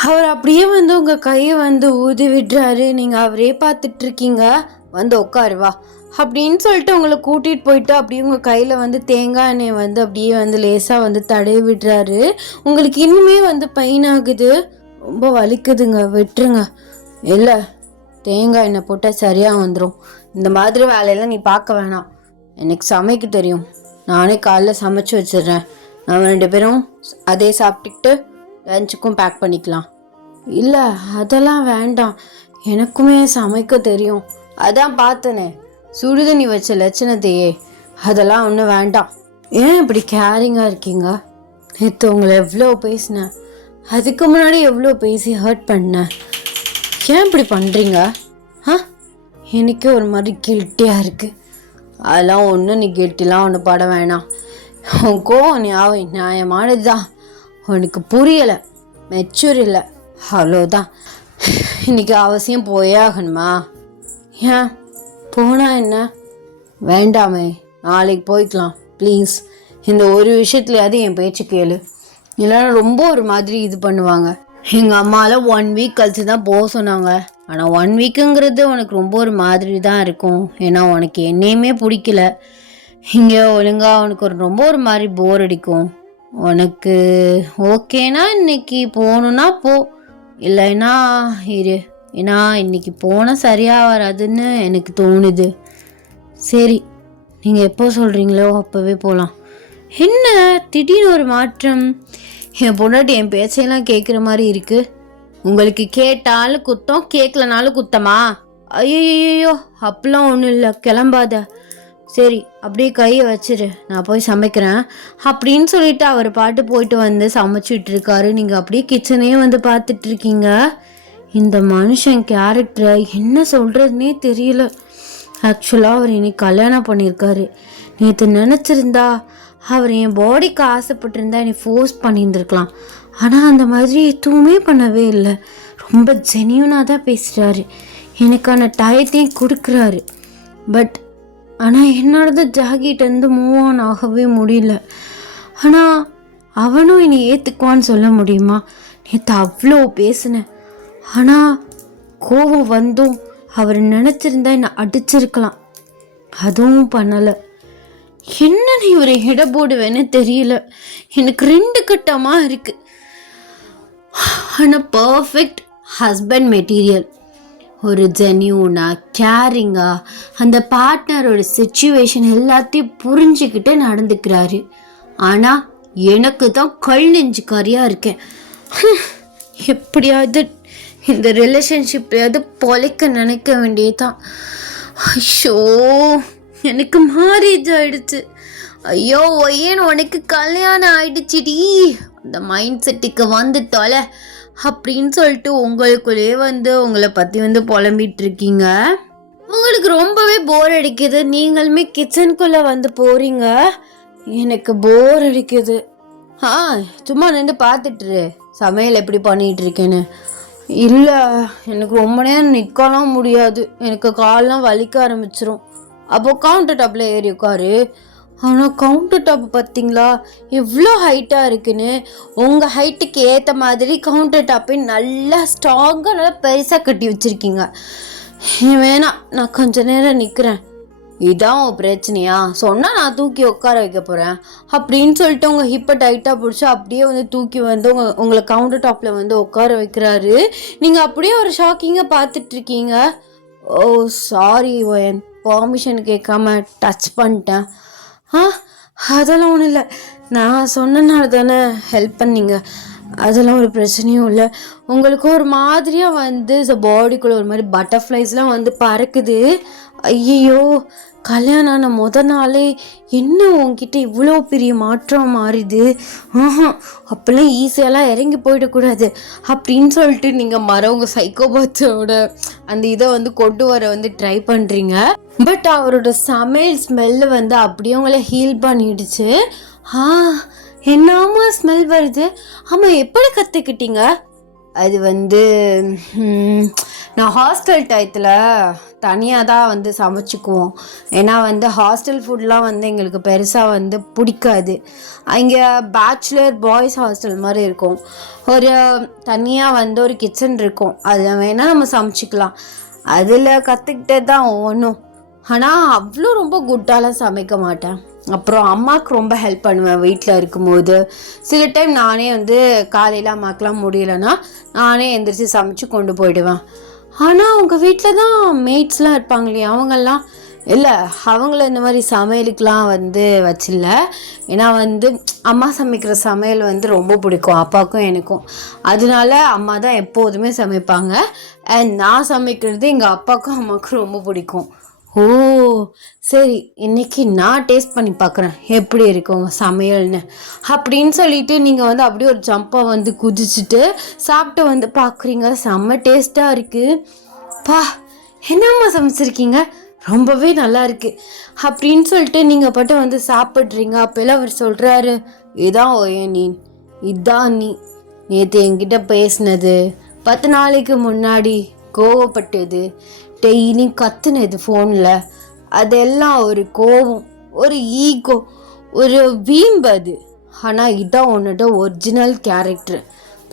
அவர் அப்படியே வந்து உங்கள் கையை வந்து ஊதி விடுறாரு. நீங்கள் அவரே பார்த்துட்ருக்கீங்க. வந்து உட்காருவா அப்படின்னு சொல்லிட்டு உங்களை கூட்டிகிட்டு போயிட்டு அப்படியே உங்கள் கையில் வந்து தேங்காய் எண்ணெய் வந்து அப்படியே வந்து லேசாக வந்து தடவி விடுறாரு. உங்களுக்கு இன்னுமே வந்து பெயின் ஆகுது, ரொம்ப வலிக்குதுங்க, விட்டுருங்க. இல்லை, தேங்காய் எண்ணெய் போட்டால் சரியாக வந்துடும். இந்த மாதிரி வேலையெல்லாம் நீ பார்க்க வேணாம், எனக்கு சமைக்க தெரியும். நானே காலைல சமைச்சு வச்சிடுறேன். நம்ம 2 பேரும் அதே சாப்பிட்டுக்கிட்டு லஞ்சுக்கும் பேக் பண்ணிக்கலாம். இல்லை, அதெல்லாம் வேண்டாம், எனக்குமே சமைக்க தெரியும். அதான் பார்த்தனே சுடுதண்ணி வச்ச லட்சணத்தையே. அதெல்லாம் ஒன்றும் வேண்டாம். ஏன் இப்படி கேரிங்காக இருக்கீங்க? நேற்று உங்களை எவ்வளோ பேசினேன், அதுக்கு முன்னாடி எவ்வளோ பேசி ஹர்ட் பண்ணேன். ஏன் இப்படி பண்ணுறீங்க? எனக்கே ஒரு மாதிரி கில்ட்டியாக இருக்குது. அதெல்லாம் ஒன்றும் நீ கில்ட்டிலாம் ஒன்று பட வேணாம். உன் கோவம் நியாயமானது தான். உனக்கு புரியலை, மெச்சூர் இல்லை, அவ்வளோதான். இன்னைக்கு அவசியம் போயே ஆகணுமா? ஏன் போனா என்ன? வேண்டாமே, நாளைக்கு போய்க்கலாம் ப்ளீஸ். இந்த ஒரு விஷயத்துலையாவது என் பேச்சு கேளு, இல்லைன்னா ரொம்ப ஒரு மாதிரி இது பண்ணுவாங்க. எங்கள் அம்மாவில் 1 வீக் கழிச்சு தான் போக சொன்னாங்க. ஆனால் 1 வீக்குங்கிறது உனக்கு ரொம்ப ஒரு மாதிரி தான் இருக்கும். ஏன்னா உனக்கு என்னையுமே பிடிக்கல, இங்கே ஒழுங்காக உனக்கு ரொம்ப ஒரு மாதிரி போர் அடிக்கும். உனக்கு ஓகேனா இன்னைக்கு போகணுன்னா போ, இல்லைன்னா இரு. ஏன்னா இன்னைக்கு போனால் சரியாக வராதுன்னு எனக்கு தோணுது. சரி, நீங்கள் எப்போ சொல்கிறீங்களோ அப்போவே போகலாம். என்ன திடீர்னு ஒரு மாற்றம்? என் பொண்டாட்டி என் பேச்சையெல்லாம் கேட்குற மாதிரி இருக்குது. உங்களுக்கு கேட்டாலும் குத்தம், கேட்கலனாலும் குத்தமா? ஐயோ, அப்பெல்லாம் ஒன்றும் இல்லை, கிளம்பாத. சரி, அப்படியே கையை வச்சிரு, நான் போய் சமைக்கிறேன் அப்படின்னு சொல்லிட்டு அவர் பாட்டு போயிட்டு வந்து சமைச்சிட்டு இருக்காரு. நீங்கள் அப்படியே கிச்சனையே வந்து பார்த்துட்டு இருக்கீங்க. இந்த மனுஷன் கேரக்டரை என்ன சொல்கிறதுனே தெரியல. ஆக்சுவலாக அவர் இன்னைக்கு கல்யாணம் பண்ணியிருக்காரு. நேற்று நினச்சிருந்தா அவர் என் பாடிக்கு ஆசைப்பட்டிருந்தா என்னை ஃபோர்ஸ் பண்ணியிருந்துருக்கலாம். ஆனால் அந்த மாதிரி எதுவுமே பண்ணவே இல்லை. ரொம்ப ஜெனியூனாக தான் பேசுகிறாரு, எனக்கான டயத்தையும் கொடுக்குறாரு. பட் ஆனால் என்னோடது ஜாகிட்டேருந்து மூவ் ஆன் ஆகவே முடியல. ஆனால் அவனும் என்னை ஏற்றுக்குவான்னு சொல்ல முடியுமா? நேற்று அவ்வளோ பேசினேன், ஆனால் கோபம் வந்தும் அவர் நினச்சிருந்தா என்னை அடிச்சிருக்கலாம், அதுவும் பண்ணலை. என்னன்னு இவரை இட போடுவேன்னு தெரியல. எனக்கு 2 கட்டமாக இருக்கு. ஆனால் பர்ஃபெக்ட் ஹஸ்பண்ட் மெட்டீரியல். ஒரு ஜென்யூனா கேரிங்கா அந்த பார்ட்னரோட சிச்சுவேஷன் எல்லாத்தையும் புரிஞ்சுக்கிட்டு நடந்துக்கிறாரு. ஆனால் எனக்கு தான் கல் நெஞ்சு காரியாக இருக்கேன். எப்படியாவது இந்த ரிலேஷன்ஷிப்லையாவது பொழைக்க நினைக்க வேண்டியதான். ஐயோ, எனக்கு மேரேஜ் ஆயிடுச்சு. ஐயோ ஏன் உனக்கு கல்யாணம் ஆயிடுச்சுடி, அந்த மைண்ட் செட்டுக்கு வந்து தொலை அப்படின்னு சொல்லிட்டு உங்களுக்குள்ளேயே வந்து உங்களை பற்றி வந்து புலம்பிட்டு இருக்கீங்க. உங்களுக்கு ரொம்பவே போர் அடிக்குது. நீங்களுமே கிச்சனுக்குள்ளே வந்து போகிறீங்க. எனக்கு போர் அடிக்குது. சும்மா நின்று பார்த்துட்டுரு சமையல் எப்படி பண்ணிகிட்டு இருக்கேன்னு. இல்லை, எனக்கு ரொம்ப நேரம் நிற்கலாம் முடியாது, எனக்கு காலெலாம் வலிக்க ஆரம்பிச்சிரும். அப்போ கவுண்டர் டாப்பில் ஏறி உட்காரு. ஆனால் கவுண்டர் டாப் பார்த்தீங்களா எவ்வளோ ஹைட்டாக இருக்குன்னு. உங்கள் ஹைட்டுக்கு ஏற்ற மாதிரி கவுண்டர் டாப்பை நல்லா ஸ்ட்ராங்காக நல்லா பெருசாக கட்டி வச்சுருக்கீங்க. வேணாம், நான் கொஞ்ச நேரம் நிற்கிறேன். இதான் உன் பிரச்சனையா? சொன்னால் நான் தூக்கி உட்கார வைக்க போகிறேன் அப்படின்னு சொல்லிட்டு உங்கள் ஹிப்பை டைட்டாக பிடிச்சி அப்படியே வந்து தூக்கி வந்து உங்களை கவுண்டர் டாப்பில் வந்து உட்கார வைக்கிறாரு. நீங்கள் அப்படியே ஒரு ஷாக்கிங்காக பார்த்துட்ருக்கீங்க. ஓ சாரி, என் பர்மிஷன் கேட்காம டச் பண்ணிட்டேன். அதெல்லாம் ஒன்றும் இல்லை, நான் சொன்னனால தானே ஹெல்ப் பண்ணீங்க, அதெல்லாம் ஒரு பிரச்சனையும் இல்லை. உங்களுக்கு ஒரு மாதிரியாக வந்து பாடிக்குள்ளே ஒரு மாதிரி பட்டர்ஃப்ளைஸ்லாம் வந்து பறக்குது. ஐயோ, கல்யாணம் ஆன நாளே என்ன உங்ககிட்ட இவ்வளோ பெரிய மாற்றம் மாறிது. அப்போல்லாம் ஈஸியெல்லாம் இறங்கி போயிடக்கூடாது அப்படின்னு சொல்லிட்டு நீங்கள் உங்கள் சைக்கோபாத்தோட அந்த இதை வந்து கொண்டு வர வந்து ட்ரை பண்ணுறீங்க. பட் அவரோட சமையல் ஸ்மெல்லு வந்து அப்படியே உங்களை ஹீல் பண்ணிடுச்சு. என்னமா ஸ்மெல் வருது? ஆமாம், எப்படி கற்றுக்கிட்டீங்க? அது வந்து நான் ஹாஸ்டல் டயத்தில் தனியாக தான் வந்து சமைச்சிக்குவோம். ஏன்னா வந்து ஹாஸ்டல் ஃபுட்லாம் வந்து எங்களுக்கு பெருசாக வந்து பிடிக்காது. இங்கே பேச்சுலர் பாய்ஸ் ஹாஸ்டல் மாதிரி இருக்கும். ஒரு தனியாக வந்து ஒரு கிச்சன் இருக்கும், அதில் வேணால் நம்ம சமைச்சிக்கலாம். அதில் கற்றுக்கிட்டே தான் ஒவ்வொன்றும். ஆனால் அவ்வளோ ரொம்ப குட்டாலாம் சமைக்க மாட்டேன். அப்புறம் அம்மாவுக்கு ரொம்ப ஹெல்ப் பண்ணுவேன் வீட்டில் இருக்கும்போது. சில டைம் நானே வந்து காலையில் அம்மாக்கெலாம் முடியலைன்னா நானே எந்திரிச்சு சமைச்சு கொண்டு போயிடுவேன். ஆனால் அவங்க வீட்டில் தான் மேட்ஸ்லாம் இருப்பாங்க இல்லையா, அவங்கெல்லாம் இல்லை, அவங்கள இந்த மாதிரி சமையலுக்கெலாம் வந்து வச்சில்ல. ஏன்னா வந்து அம்மா சமைக்கிற சமையல் வந்து ரொம்ப பிடிக்கும் அப்பாவுக்கும் எனக்கும். அதனால அம்மா தான் எப்போதுமே சமைப்பாங்க. அண்ட் நான் சமைக்கிறது எங்கள் அப்பாவுக்கும் அம்மாவுக்கும் ரொம்ப பிடிக்கும். ஓ சரி, இன்னைக்கு நான் டேஸ்ட் பண்ணி பார்க்குறேன் எப்படி இருக்கு உங்கள் சமையல்னு அப்படின்னு சொல்லிட்டு நீங்கள் வந்து அப்படியே ஒரு ஜம்ப்பை வந்து குதிச்சுட்டு சாப்பிட்டு வந்து பார்க்குறீங்க. செம்ம டேஸ்ட்டாக இருக்குது. என்னம்மா சமைச்சிருக்கீங்க, ரொம்பவே நல்லா இருக்கு அப்படின்னு சொல்லிட்டு நீங்கள் பட்டு வந்து சாப்பிட்றீங்க. அப்போல்லாம் அவர் சொல்கிறாரு, இதான் இதான் நீ நேற்று என்கிட்ட பேசினது, 10 நாளைக்கு முன்னாடி கோவப்பட்டது, டெய்லியும் கத்துனது ஃபோனில், அதெல்லாம் ஒரு கோபம், ஒரு ஈகோ, ஒரு வீம்பு அது. ஆனால் இதான் உன்னோட ஒரிஜினல் கேரக்டர்.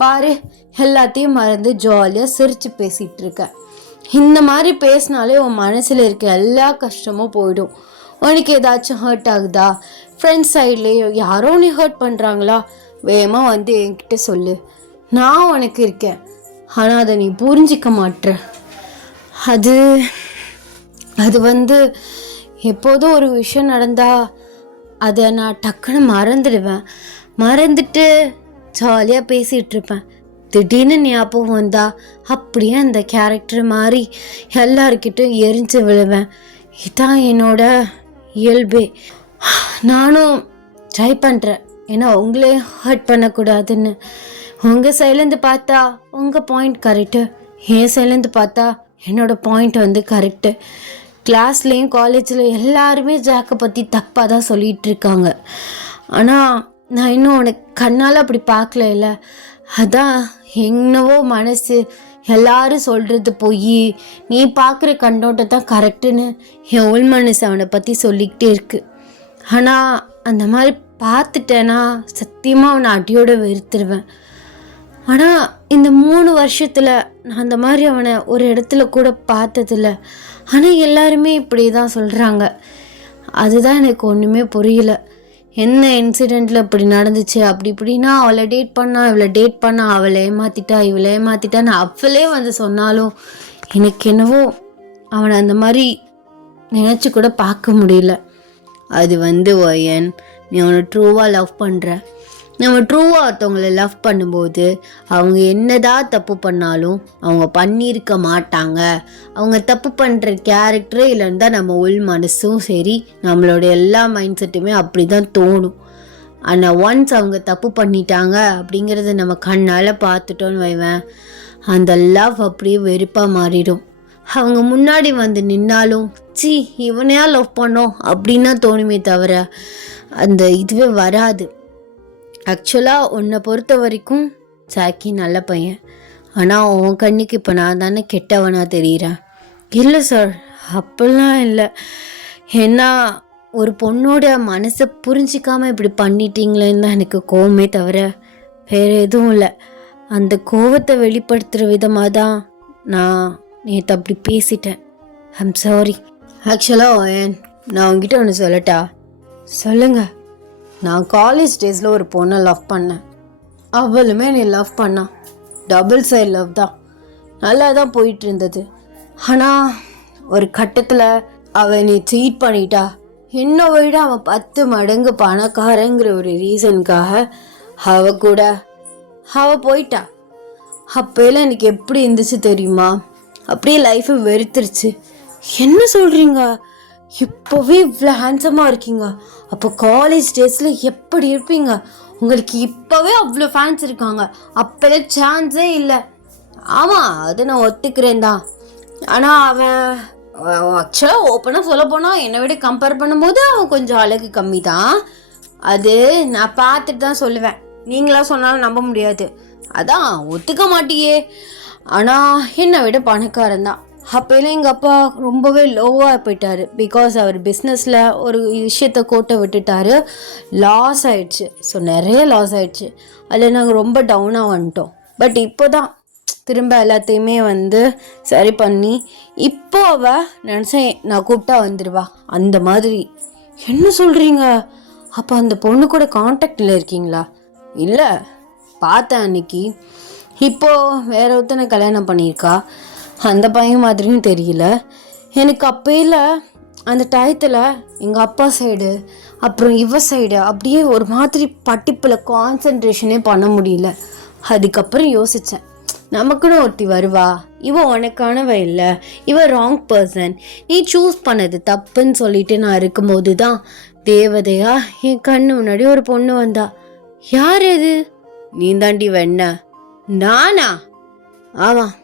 பாரு, எல்லாத்தையும் மறந்து ஜாலியாக சிரித்து பேசிகிட்டு இருக்க. இந்த மாதிரி பேசினாலே உன் மனசில் இருக்க எல்லா கஷ்டமும் போயிடும். உனக்கு ஏதாச்சும் ஹர்ட் ஆகுதா, ஃப்ரெண்ட்ஸ் சைட்லேயே யாரோ நீ ஹர்ட் பண்ணுறாங்களா, வேகமாக வந்து என்கிட்ட சொல்லு, நான் உனக்கு இருக்கேன். ஆனால் அதை நீ புரிஞ்சிக்க மாட்ற. அது அது வந்து எப்போதும் ஒரு விஷயம் நடந்தா அதை நான் டக்குன்னு மறந்துடுவேன். மறந்துட்டு ஜாலியாக பேசிகிட்டு இருப்பேன். திடீர்னு ஞாபகம் வந்தா அப்படியே அந்த கேரக்டர் மாதிரி எல்லார்கிட்டும் எரிஞ்சு விழுவேன். இதான் என்னோட இயல்பே. நானும் ட்ரை பண்ணுறேன், ஏன்னா உங்களே ஹர்ட் பண்ணக்கூடாதுன்னு. உங்கள் சைட்லேருந்து பார்த்தா உங்கள் பாயிண்ட் கரெக்டு, என் சைட்லேருந்து பார்த்தா என்னோடய பாயிண்ட் வந்து கரெக்டு. கிளாஸ்லேயும் காலேஜில் எல்லாருமே ஜாக்கை பற்றி தப்பாக தான் சொல்லிகிட்டு இருக்காங்க. ஆனால் நான் இன்னும் உனக்கு கண்ணால் அப்படி பார்க்கல இல்லை. அதான் என்னவோ மனசு எல்லாரும் சொல்கிறது போய் நீ பார்க்குற கண்ணோட்டத்தான் கரெக்டுன்னு என் உள் மனசு அவனை பற்றி சொல்லிக்கிட்டே இருக்கு. ஆனால் அந்த மாதிரி பார்த்துட்டேன்னா சத்தியமாக அவனை அடியோடு வெறுத்துருவேன். ஆனால் இந்த 3 வருஷத்தில் நான் அந்த மாதிரி அவனை ஒரு இடத்துல கூட பார்த்ததில்ல. ஆனால் எல்லாருமே இப்படி தான் சொல்கிறாங்க. அதுதான் எனக்கு ஒன்றுமே புரியல. என்ன இன்சிடெண்ட்டில் இப்படி நடந்துச்சு, அப்படி இப்படின்னா அவளை டேட் பண்ணா, இவளை டேட் பண்ணா, அவளை ஏமாற்றிட்டா, இவளை ஏமாற்றிட்டான்னு அவளே வந்து சொன்னாலும் எனக்கு என்னவோ அவனை அந்த மாதிரி நினச்சி கூட பார்க்க முடியல. அது வந்து ஒயன், நீ அவனை ட்ரூவாக லவ் பண்ணுற. நம்ம ட்ரூவாக ஒருத்தவங்களை லவ் பண்ணும்போது அவங்க என்னதான் தப்பு பண்ணாலும் அவங்க பண்ணியிருக்க மாட்டாங்க. அவங்க தப்பு பண்ணுற கேரக்டரே இல்லைன்னு தான் நம்ம உள் மனசும் சரி, நம்மளோட எல்லா மைண்ட் செட்டுமே அப்படி தான் தோணும். ஆனால் ஒன்ஸ் அவங்க தப்பு பண்ணிட்டாங்க அப்படிங்கிறத நம்ம கண்ணால் பார்த்துட்டோன்னு வைவேன், அந்த லவ் அப்படியே வெறுப்பாக மாறிடும். அவங்க முன்னாடி வந்து நின்னாலும் சி இவனையா லவ் பண்ணோம் அப்படின்னா தோணுமே தவிர அந்த இதுவே வராது. ஆக்சுவலாக உன்னை பொறுத்த வரைக்கும் ஜாக்கி நல்ல பையன். ஆனால் உன் கண்ணுக்கு இப்போ நான் தானே கெட்டவனாக தெரிகிறேன். இல்லை சார், அப்படிலாம் இல்லை. ஏன்னா ஒரு பொண்ணோட மனசை புரிஞ்சிக்காமல் இப்படி பண்ணிட்டீங்களேன்னு தான் எனக்கு கோவமே தவிர வேறு எதுவும் இல்லை. அந்த கோவத்தை வெளிப்படுத்துகிற விதமாக தான் நான் நேற்று அப்படி பேசிட்டேன். I'm sorry. ஆக்சுவலாக நான் உங்ககிட்ட ஒன்று சொல்லட்டா? சொல்லுங்கள். நான் காலேஜ் டேஸில் ஒரு பொண்ணை லவ் பண்ணேன். அவளுமே என்னை லவ் பண்ணான். டபுள் சைட் லவ் தான். நல்லா தான் போயிட்டு இருந்தது. ஆனால் ஒரு கட்டத்தில் அவள் என்னை சீட் பண்ணிட்டா. என்னை விட அவன் 10 மடங்கு பணக்காரங்கிற ஒரு ரீசனுக்காக அவள் போயிட்டா. அப்போலாம் எனக்கு எப்படி இருந்துச்சு தெரியுமா? அப்படியே லைஃப்பை வெறுத்துருச்சு. என்ன சொல்கிறீங்க, இப்போவே இவ்வளோ ஹேண்ட்ஸமாக இருக்கீங்க, அப்போ காலேஜ் டேஸில் எப்படி இருப்பீங்க? உங்களுக்கு இப்போவே அவ்வளோ ஃபேன்ஸ் இருக்காங்க, அப்போல்லாம் சான்ஸே இல்லை. ஆமாம், அது நான் ஒத்துக்கிறேன் தான். ஆனால் அவன் ஆக்சுவலாக ஓப்பனாக சொல்ல போனால் என்னை விட கம்பேர் பண்ணும்போது அவன் கொஞ்சம் அழகு கம்மி தான். அது நான் பார்த்துட்டு தான் சொல்லுவேன், நீங்களாம் சொன்னாலும் நம்ப முடியாது. அதான் ஒத்துக்க மாட்டியே. ஆனால் என்னை விட பணக்காரன் தான். அப்போலாம் எங்கள் அப்பா ரொம்பவே லோவாக போயிட்டார். பிகாஸ் அவர் பிஸ்னஸில் ஒரு விஷயத்தை கோட்டை விட்டுட்டார். லாஸ் ஆயிடுச்சு. ஸோ நிறைய லாஸ் ஆயிடுச்சு. அதில் நாங்கள் ரொம்ப டவுனாக வந்துட்டோம். பட் இப்போ தான் திரும்ப எல்லாத்தையுமே வந்து சரி பண்ணி இப்போ அவள் நினச்சேன் நான் கூப்பிட்டா வந்துடுவா அந்த மாதிரி. என்ன சொல்கிறீங்க? அப்போ அந்த பொண்ணு கூட காண்டாக்டில் இருக்கீங்களா? இல்லை, பார்த்தேன் அன்னைக்கு. இப்போது வேற ஒருத்தனை கல்யாணம் பண்ணியிருக்கா. அந்த பையன் மாதிரியும் தெரியல எனக்கு. அப்பையில் அந்த டயத்தில் எங்கள் அப்பா சைடு அப்புறம் இவ சைடு அப்படியே ஒரு மாதிரி படிப்பில் கான்சன்ட்ரேஷனே பண்ண முடியல. அதுக்கப்புறம் யோசித்தேன், நமக்குன்னு ஒருத்தி வருவா, இவ உனக்கானவ இல்லை, இவ ராங் பர்சன், நீ சூஸ் பண்ணது தப்புன்னு சொல்லிட்டு நான் இருக்கும்போது தான் தேவதையா என் கண்ணு முன்னாடி ஒரு பொண்ணு வந்தா. யார் அது? நீ தாண்டி வெண்ண. நானா? ஆமாம்,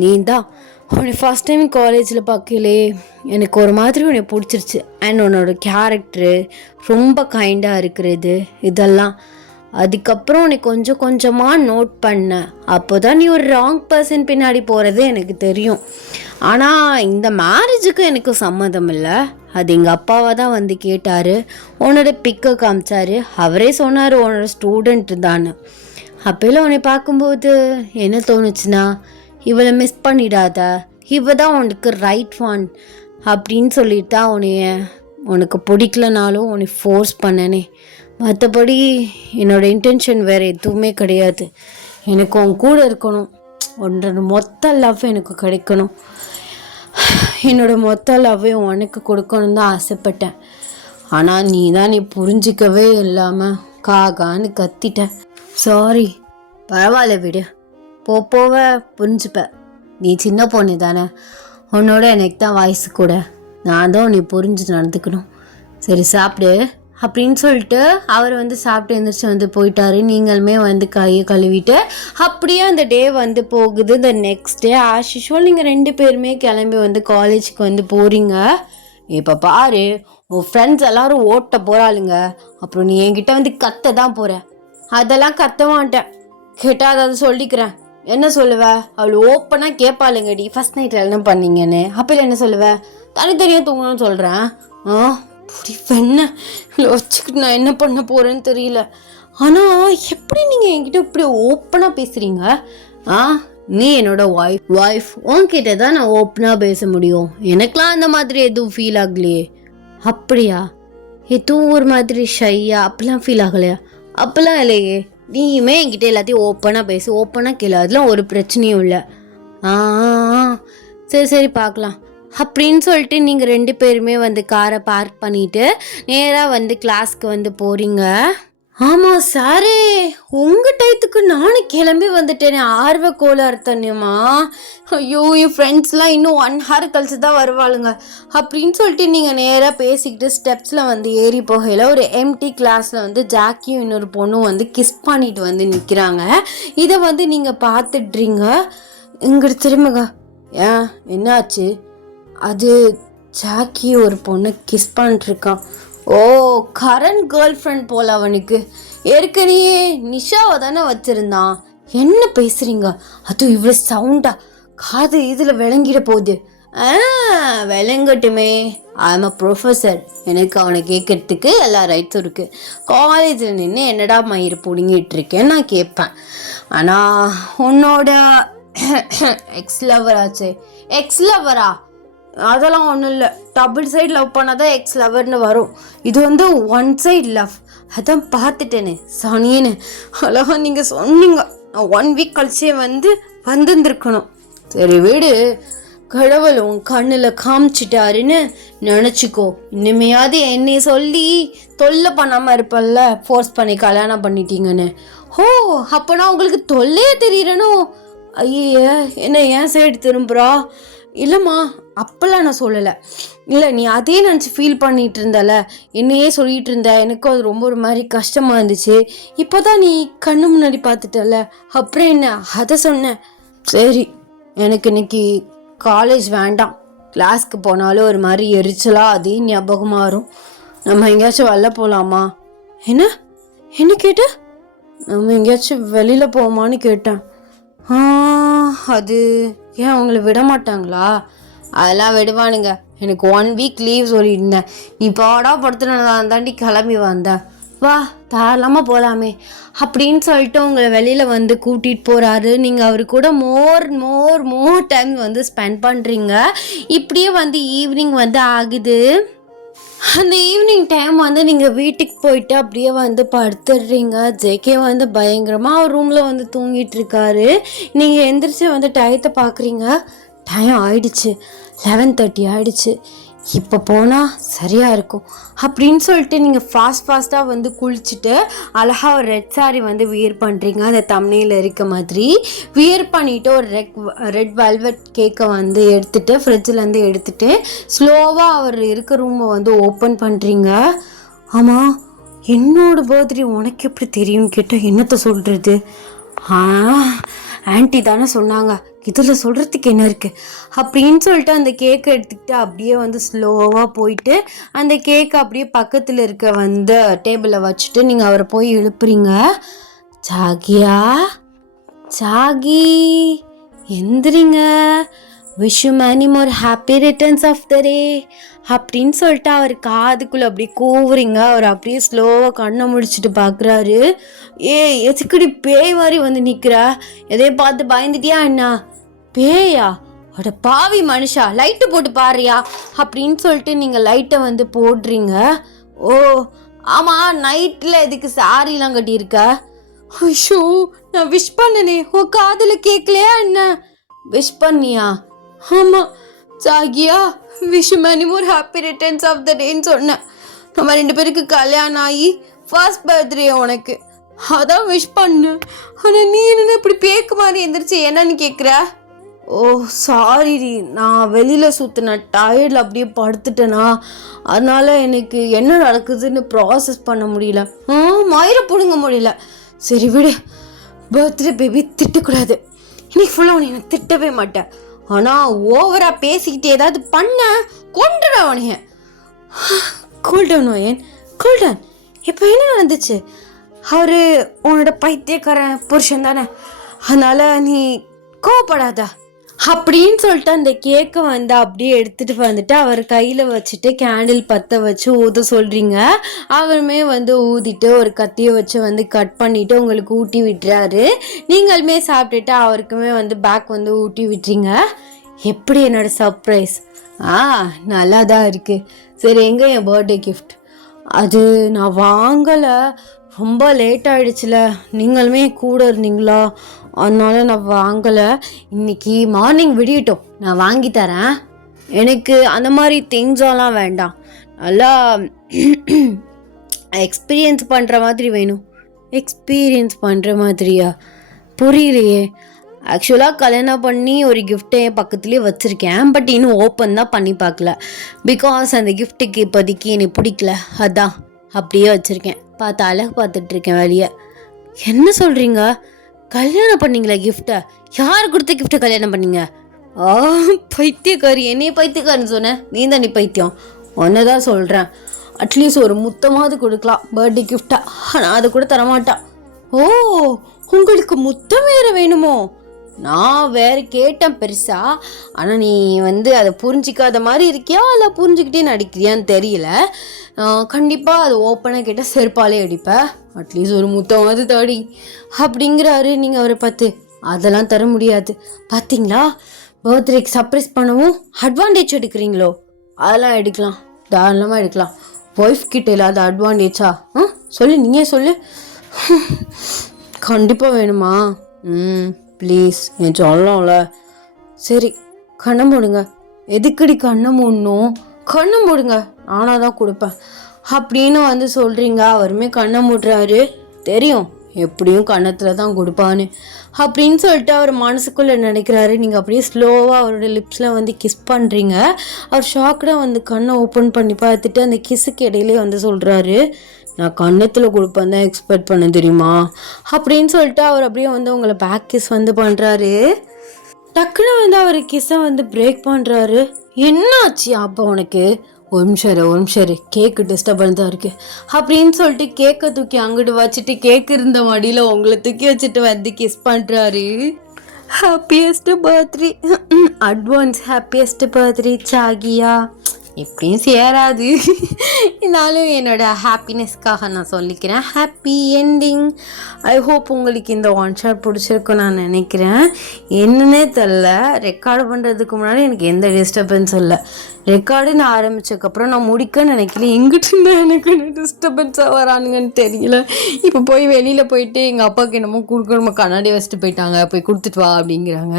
நீ தான். உன்னை ஃபஸ்ட் டைம் காலேஜில் பார்க்கலே எனக்கு ஒரு மாதிரி உன்னை பிடிச்சிருச்சு. அண்ட் உன்னோட கேரக்டரு ரொம்ப கைண்டாக இருக்கிறது இதெல்லாம். அதுக்கப்புறம் உன்னை கொஞ்சம் கொஞ்சமாக நோட் பண்ணேன். அப்போ தான் நீ ஒரு ராங் பர்சன் பின்னாடி போகிறது எனக்கு தெரியும். ஆனால் இந்த மேரேஜுக்கு எனக்கு சம்மதம் இல்லை. அது எங்கள் அப்பாவை தான் வந்து கேட்டார். உன்னோட பிக்கை காமிச்சார். அவரே சொன்னார் உன்னோட ஸ்டூடெண்ட்டு தான். அப்போல்லாம் உன்னை பார்க்கும்போது என்ன தோணுச்சுன்னா, இவளை மிஸ் பண்ணிடாத, இவ தான் உனக்கு ரைட் ஒன் அப்படின்னு சொல்லிட்டு தான் உனக்கு பிடிக்கலனாலும் உன்னை ஃபோர்ஸ் பண்ணனே. மற்றபடி என்னோடய இன்டென்ஷன் வேறு எதுவுமே கிடையாது. எனக்கு உன் கூட இருக்கணும், உன்னோட மொத்த லவ் எனக்கு கிடைக்கணும், என்னோட மொத்த லவ்வையும் உனக்கு கொடுக்கணும் தான் ஆசைப்பட்டேன். ஆனால் நீ புரிஞ்சிக்கவே இல்லாமல் காகான்னு கத்திட்டேன். சாரி. பரவாயில்ல விடு, போவ புரிஞ்சுப்ப. நீ சின்ன பொண்ணு தானே, உன்னோட எனக்கு தான் வயசு கூட. நான் தான் உன்னை புரிஞ்சு நடந்துக்கணும். சரி சாப்பிடு அப்படின்னு சொல்லிட்டு அவர் வந்து சாப்பிட்டு எழுந்திரிச்சு வந்து போயிட்டாரு. நீங்களுமே வந்து கையை கழுவிட்டு அப்படியே அந்த டே வந்து போகுது. இந்த நெக்ஸ்ட் டே ஆஸ் யூஷுவல் நீங்கள் 2 பேருமே கிளம்பி வந்து காலேஜுக்கு வந்து போகிறீங்க. இப்போ பாரு, உன் ஃப்ரெண்ட்ஸ் எல்லாரும் ஓட்ட போகிறாளுங்க, அப்புறம் நீ என்கிட்ட வந்து கத்த தான் போகிற. அதெல்லாம் கத்த மாட்டேன், கேட்டால் அதாவது சொல்லிக்கிறேன். என்ன சொல்லுவ? அவள் ஓப்பனாக கேட்பாளுங்கடி, ஃபஸ்ட் நைட்டில் என்ன பண்ணீங்கன்னு. அப்போ என்ன சொல்லுவ? தனித்தனியாக தூங்கணும்னு சொல்கிறேன். என்ன வச்சுக்கிட்டு நான் என்ன பண்ண போகிறேன்னு தெரியல. ஆனால் எப்படி நீங்கள் என்கிட்ட இப்படி ஓப்பனாக பேசுகிறீங்க? நீ என்னோட ஒய்ஃப், உன்கிட்ட தான் நான் ஓப்பனாக பேச முடியும். எனக்கெலாம் அந்த மாதிரி எதுவும் ஃபீல் ஆகலையே. அப்படியா? எதுவும் ஒரு மாதிரி ஷையா அப்பெல்லாம் ஃபீல் ஆகலையா? அப்பெல்லாம் இல்லையே. நீயுமே என்கிட்ட எல்லாத்தையும் ஓப்பனாக பேசு, ஓப்பனாக கேளு, அதெல்லாம் ஒரு பிரச்சனையும் இல்லை. சரி பார்க்கலாம் அப்படின்னு சொல்லிட்டு நீங்கள் 2 பேருமே வந்து காரை பார்க் பண்ணிவிட்டு நேராக வந்து கிளாஸ்க்கு வந்து போகிறீங்க. ஆமாம் சாரே, உங்கள் டயத்துக்கு நானும் கிளம்பி வந்துட்டேனே, ஆர்வ கோளாறு தண்ணியம்மா. ஐயோ, என் ஃப்ரெண்ட்ஸ்லாம் இன்னும் 1 hour கழிச்சு தான் வருவாளுங்க அப்படின்னு சொல்லிட்டு நீங்கள் நேராக பேசிக்கிட்டு ஸ்டெப்ஸில் வந்து ஏறி போகையில் ஒரு எம்டி கிளாஸில் வந்து ஜாக்கியும் இன்னொரு பொண்ணும் வந்து கிஸ் பண்ணிட்டு வந்து நிற்கிறாங்க. இதை வந்து நீங்கள் பார்த்துட்றீங்க. இங்கிட்டு திரும்புங்க. ஏன் என்னாச்சு? அது ஜாக்கி ஒரு பொண்ணை கிஸ் பண்ணிட்டுருக்கான். ஓ, கரண்ட் கேர்ள் ஃப்ரெண்ட் போல் அவனுக்கு. ஏற்கனவே நிஷாவை தானே வச்சுருந்தான். என்ன பேசுகிறீங்க? அதுவும் இவ்வளோ சவுண்டா? காது இதில் விளங்கிட போகுது. விளங்கட்டுமே, ஐம் அ ப்ரொஃபஸர், எனக்கு அவனை கேட்கறதுக்கு எல்லா ரைட்ஸும் இருக்குது. காலேஜில் நின்று என்னடா மயிறு பிடுங்கிட்டு இருக்கேன்னு நான் கேட்பேன். ஆனால் உன்னோட எக்ஸ் லவராச்சே. எக்ஸ் லவரா? அதெல்லாம் ஒன்றும் இல்லை. டபுள் சைடு லவ் பண்ணால் தான் எக்ஸ் லவர்னு வரும். இது வந்து 1 side லவ். அதான் பார்த்துட்டேனே சனின்னு. அழகா நீங்கள் சொன்னீங்க. 1 week கழிச்சே வந்துருக்கணும். சரி வீடு, கடவுள் உன் கண்ணில் காமிச்சிட்டாருன்னு நினச்சிக்கோ. இனிமையாவது என்னை சொல்லி தொல்லை பண்ணாமல் இருப்பல்ல, ஃபோர்ஸ் பண்ணி கல்யாணம் பண்ணிட்டீங்கன்னு. அப்போனா உங்களுக்கு தொல்லையே தெரியறனும். ஐய, என்ன ஏன் சைடு திரும்புகிறா? இல்லைம்மா, அப்போல்லாம் நான் சொல்லலை. இல்லை, நீ அதே நினச்சி ஃபீல் பண்ணிகிட்டு இருந்தல, என்னையே சொல்லிகிட்டு இருந்த. எனக்கும் அது ரொம்ப ஒரு மாதிரி கஷ்டமாக இருந்துச்சு. இப்போ தான் நீ கண்ணு முன்னாடி பார்த்துட்டல, அப்புறம் என்ன அதை சொன்னேன். சரி, எனக்கு இன்னைக்கு காலேஜ் வேண்டாம். கிளாஸ்க்கு போனாலும் ஒரு மாதிரி எரிச்சலாக அதே ஞாபகமாக வரும். நம்ம எங்கேயாச்சும் வெளில போகலாமா? என்ன கேட்ட? நம்ம எங்கேயாச்சும் வெளியில் போவோமான்னு கேட்டேன். அது ஏன் அவங்கள விட மாட்டாங்களா? அதெல்லாம் விடுவானுங்க. எனக்கு 1 week லீவ் சொல்லியிருந்தேன். நீ பாடா படுத்துனதான் தாண்டி கிளம்பி வந்தேன். வா, தாராளமாக போகலாமே அப்படின்னு சொல்லிட்டு உங்களை வெளியில் வந்து கூட்டிகிட்டு போகிறாரு. நீங்கள் அவரு கூட மோர் டைம் வந்து ஸ்பெண்ட் பண்ணுறீங்க. இப்படியே வந்து ஈவினிங் வந்து ஆகுது. அந்த ஈவினிங் டைம் வந்து நீங்கள் வீட்டுக்கு போயிட்டு அப்படியே வந்து படுத்துடுறீங்க. ஜேகே வந்து பயங்கரமாக அவர் ரூமில் வந்து தூங்கிட்டு இருக்காரு. நீங்கள் எந்திரிச்சு வந்து டயத்தை பார்க்குறீங்க. டைம் ஆயிடுச்சு, 11:30 ஆயிடுச்சு. இப்போ போனால் சரியாக இருக்கும் அப்படின்னு சொல்லிட்டு நீங்கள் ஃபாஸ்ட்டாக வந்து குளிச்சுட்டு அழகாக ஒரு ரெட் சாரி வந்து வியர் பண்ணுறீங்க. அந்த தம்ப்நெயில்ல இருக்க மாதிரி வியர் பண்ணிவிட்டு ஒரு ரெட் வெல்வெட் கேக்கை வந்து எடுத்துகிட்டு ஃப்ரிட்ஜிலேருந்து எடுத்துகிட்டு ஸ்லோவாக அவர் இருக்க ரூமை வந்து ஓப்பன் பண்ணுறீங்க. ஆமாம், என்னோடய பர்த்டே உனக்கு எப்படி தெரியும்னு கேட்டால் என்னத்தை சொல்கிறது? ஆண்டி தானே சொன்னாங்க. இதில் சொல்கிறதுக்கு என்ன இருக்குது அப்படின்னு சொல்லிட்டு அந்த கேக்கை எடுத்துக்கிட்டு அப்படியே வந்து ஸ்லோவாக போயிட்டு அந்த கேக்கை அப்படியே பக்கத்தில் இருக்க வந்து டேபிளில் வச்சுட்டு நீங்கள் அவரை போய் எழுப்புறீங்க. ஜாகியா, ஜாகி, எந்திரிங்க, wish you many more happy returns of the day அப்படின்னு சொல்லிட்டு அவர் காதுக்குள்ளே அப்படியே கூவுறீங்க. அவர் அப்படியே ஸ்லோவாக கண்ணை முடிச்சுட்டு பார்க்குறாரு. எதுக்குடி பேய் மாதிரி வந்து நிற்கிறா? எதையும் பார்த்து பயந்துட்டியா என்ன? பேயா? அட பாவி மனுஷா, லைட்டு போட்டு பாருயா அப்படின்னு சொல்லிட்டு நீங்கள் லைட்டை வந்து போடுறீங்க. ஓ ஆமாம், நைட்டில் எதுக்கு சாரிலாம் கட்டியிருக்க? ஐயோ, நான் விஷ் பண்ணனே, உன் காதில் கேட்கலையா என்ன? விஷ் பண்ணியா? ஆமாம் Jakiya, wish many more happy returns of the டேன்னு சொன்னேன். நம்ம 2 பேருக்கு கல்யாணம் ஆகி ஃபர்ஸ்ட் பர்த்டே உனக்கு, அதான் விஷ் பண்ணேன். ஆனால் நீ என்ன இப்படி பேக்கு மாதிரி எந்திரிச்சு என்னன்னு கேட்குற? ஓ சாரிடி, நான் வெளியில் சுற்றினேன், டயர்டில் அப்படியே படுத்துட்டேனா, அதனால் எனக்கு என்ன நடக்குதுன்னு ப்ராசஸ் பண்ண முடியல, மயிரை பிடுங்க முடியல. சரி விடு, பர்த்டே பேபி திட்டக்கூடாது. இன்னைக்கு ஃபுல்லாக உன்னை நான் திட்டவே மாட்டேன். ஆனால் ஓவராக பேசிக்கிட்டு ஏதாவது பண்ண கொண்டுடுவேன் உனைய. கூல்டவுன் ஓயன், கூல்டவுன். இப்போ என்ன நடந்துச்சு? அவர் உன்னோட பைத்தியக்காரன் புருஷன் தானே, அதனால் நீ கோவப்படாத அப்படின்னு சொல்லிட்டு அந்த கேக்கை வந்து அப்படியே எடுத்துகிட்டு வந்துட்டு அவர் கையில் வச்சுட்டு கேண்டில் பற்ற வச்சு ஊத சொல்கிறீங்க. அவருமே வந்து ஊதிட்டு ஒரு கத்தியை வச்சு வந்து கட் பண்ணிவிட்டு உங்களுக்கு ஊட்டி விட்டுறாரு. நீங்களுமே சாப்பிட்டுட்டு அவருக்குமே வந்து பேக் வந்து ஊட்டி விட்டுறீங்க. எப்படி என்னோடய சர்ப்ரைஸ்? நல்லா தான் இருக்குது. சரி, எங்கே என் பர்த்டே கிஃப்ட்? அது நான் வாங்கலை, ரொம்ப லேட் ஆகிடுச்சுல, நீங்களுமே கூட இருந்தீங்களா, அதனால நான் வாங்கலை. இன்னைக்கு மார்னிங் விடியட்டும், நான் வாங்கி தரேன். எனக்கு அந்த மாதிரி திங்ஸெல்லாம் வேண்டாம், நல்லா எக்ஸ்பீரியன்ஸ் பண்ணுற மாதிரி வேணும். எக்ஸ்பீரியன்ஸ் பண்ணுற மாதிரியா? புரியலையே. ஆக்சுவலாக கல்யாணம் பண்ணி ஒரு கிஃப்ட்டை என் பக்கத்துலேயே வச்சுருக்கேன், பட் இன்னும் ஓப்பன் தான் பண்ணி பார்க்கல. பிகாஸ் அந்த கிஃப்ட்டுக்கு இப்போதைக்கு எனக்கு பிடிக்கல, அதான் அப்படியே வச்சுருக்கேன். பார்த்து அழகு பார்த்துட்ருக்கேன் வெளியே. என்ன சொல்கிறீங்க? கல்யாணம் பண்ணீங்களா கிஃப்ட்டை? யார் கொடுத்த கிஃப்ட்டை கல்யாணம் பண்ணீங்க? பைத்தியக்காரி, என்னையே பைத்தியக்காரின்னு சொன்னேன், நீ தான் நீ பைத்தியம். ஒன்று தான் சொல்கிறேன், அட்லீஸ்ட் ஒரு முத்தமாவது கொடுக்கலாம் பர்த்டே கிஃப்டாக, ஆனால் அதை கூட தரமாட்டான். ஓ, உங்களுக்கு முத்தம் வேறு வேணுமோ? நான் வேறு கேட்டேன் பெருசா, ஆனால் நீ வந்து அதை புரிஞ்சிக்காத மாதிரி இருக்கியா இல்லை புரிஞ்சுக்கிட்டே நடிக்கிறியான்னு தெரியல. கண்டிப்பாக அது ஓப்பனாக கேட்டால் செருப்பாலே அடிப்பேன். அட்லீஸ்ட் ஒரு முத்தமாவது தாடி அப்படிங்கிறாரு. நீங்கள் அவரை பார்த்து அதெல்லாம் தர முடியாது. பார்த்தீங்களா, பர்த்டேக்கு சர்ப்ரைஸ் பண்ணவும் அட்வான்டேஜ் எடுக்கிறீங்களோ? அதெல்லாம் எடுக்கலாம், தாராளமாக எடுக்கலாம். ஒய்ஃப் கிட்ட இல்லாத அட்வான்டேஜா? சொல்லு, நீயே சொல்லு. கண்டிப்பாக வேணுமா? ப்ளீஸ், என் சொல்லலாம்ல. சரி, கண்ணை மூடுங்க. எதுக்கடி கண்ணை மூடணும்? கண்ணை மூடுங்க, நானாக தான் கொடுப்பேன் அப்படின்னு வந்து சொல்கிறீங்க. அவருமே கண்ணை மூடுறாரு. தெரியும் எப்படியும் கன்னத்தில் தான் கொடுப்பான்னு அப்படின்னு சொல்லிட்டு அவர் மனசுக்குள்ளே நினைக்கிறாரு. நீங்கள் அப்படியே ஸ்லோவாக அவரோட லிப்ஸில் வந்து கிஸ் பண்ணுறீங்க. அவர் ஷாக்கடாக வந்து கண்ணை ஓப்பன் பண்ணி பார்த்துட்டு அந்த கிஸ்ஸுக்கு இடையிலே வந்து சொல்கிறாரு, நான் கன்னத்தில் கொடுப்பேன் தான் எக்ஸ்பெக்ட் பண்ண தெரியுமா அப்படின்னு சொல்லிட்டு அவர் அப்படியே வந்து உங்களை பேக் கிஸ் வந்து பண்ணுறாரு. டக்குன்னு வந்து அவர் கிஸ்ஸை வந்து பிரேக் பண்ணுறாரு. என்னாச்சு அப்போ உனக்கு? ஒரு நிமிஷம் கேக்கு டிஸ்டர்பன்ஸ் தான் இருக்குது அப்படின்னு சொல்லிட்டு கேக்கை தூக்கி அங்கிட்டு வச்சுட்டு கேக்கு இருந்த மடியில் உங்களை தூக்கி வச்சுட்டு வந்து கிஸ் பண்ணுறாரு. Happiest birthday, advance happiest birthday Jakiya. எப்படியும் சேராது, இருந்தாலும் என்னோட ஹாப்பினஸ்க்காக நான் சொல்லிக்கிறேன். Happy ending. ஐ ஹோப் உங்களுக்கு இந்த ஒன் ஷாட் பிடிச்சிருக்கும் நான் நினைக்கிறேன். என்னன்னே தெரில, ரெக்கார்டு பண்ணுறதுக்கு முன்னாடி எனக்கு எந்த டிஸ்டர்பன்ஸும் இல்லை. ரெக்கார்டுன்னு ஆரம்பித்ததுக்கப்புறம் நான் முடிக்க நினைக்கல, எங்கிட்ட எனக்கு டிஸ்டர்பன்ஸாக வரானுங்கன்னு தெரியல. இப்போ போய் வெளியில் போயிட்டு எங்கள் அப்பாவுக்கு என்னமோ கொடுக்கணுமோ கண்ணாடி வச்சுட்டு போயிட்டாங்க, போய் கொடுத்துட்டு வா அப்படிங்கிறாங்க.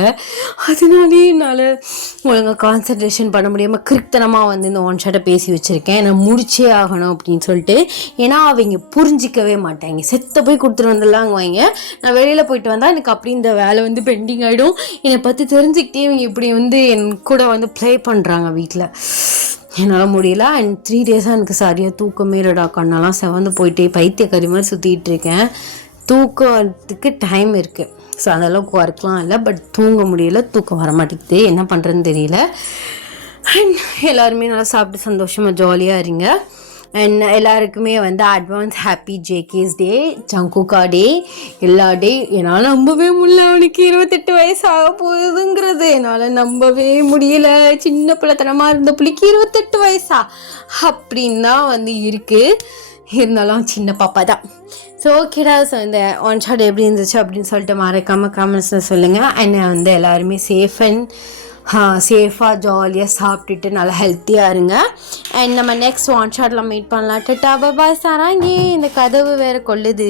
அதனாலே என்னால் ஒழுங்காக கான்சன்ட்ரேஷன் பண்ண முடியாமல் கிறுத்தனமாக வந்து இந்த ஒன் ஷாட்டை பேசி வச்சுருக்கேன். நான் முடிச்சே ஆகணும் அப்படின்னு சொல்லிட்டு. ஏன்னா அவங்க புரிஞ்சிக்கவே மாட்டாங்க. செத்த போய் கொடுத்துட்டு வந்துடலாங்க வைங்க, நான் வெளியில் போயிட்டு வந்தால் எனக்கு அப்படி இந்த வேலை வந்து பெண்டிங் ஆகிடும். என்னை பற்றி தெரிஞ்சுக்கிட்டே இவங்க இப்படி வந்து என் கூட வந்து ப்ளே பண்ணுறாங்க வீட்டில். என்னால் முடியல. அண்ட் 3 டேஸாக எனக்கு சரியாக தூக்கமே இல்லைடா, கண்ணெல்லாம் செவந்து போயிட்டு பைத்தியக்காரி மாதிரி சுற்றிட்டு இருக்கேன். தூக்கத்துக்கு டைம் இருக்குது. ஸோ அந்தளவுக்கு ஒர்க்லாம் இல்லை, பட் தூங்க முடியல, தூக்கம் வர மாட்டேங்குது, என்ன பண்ணுறதுன்னு தெரியல. அண்ட் எல்லாருமே நல்லா சாப்பிட்டு சந்தோஷமாக ஜாலியாக இருங்க. அண்ட் எல்லாருக்குமே வந்து அட்வான்ஸ் ஹாப்பி ஜேகேஸ் டே, ஜங்குகா டே, எல்லா டே. என்னால் நம்பவே முடியல, அவனுக்கு 28 வயசு ஆக போகுதுங்கிறது என்னால் நம்பவே முடியல. சின்ன பிள்ளைத்தனமாக இருந்த புள்ளிக்கு 28 வயசா அப்படின்னு தான் வந்து இருக்குது. இருந்தாலும் சின்ன பாப்பா தான். ஸோ ஓகேடா. ஸோ இந்த ஒன் ஷாட் எப்படி இருந்துச்சு அப்படின்னு சொல்லிட்டு மறக்காமல் கமெண்ட்ஸில் சொல்லுங்கள். அண்ட் வந்து எல்லாருமே சேஃபாக ஜாலியாக சாப்பிட்டுட்டு நல்லா ஹெல்த்தியாக இருங்க. அண்ட் நம்ம நெக்ஸ்ட் ஒன் ஷாட்டில் மீட் பண்ணலாம். டட்டா பாய் சாராங்கி. இந்த கதவு வேறு கொள்ளுது.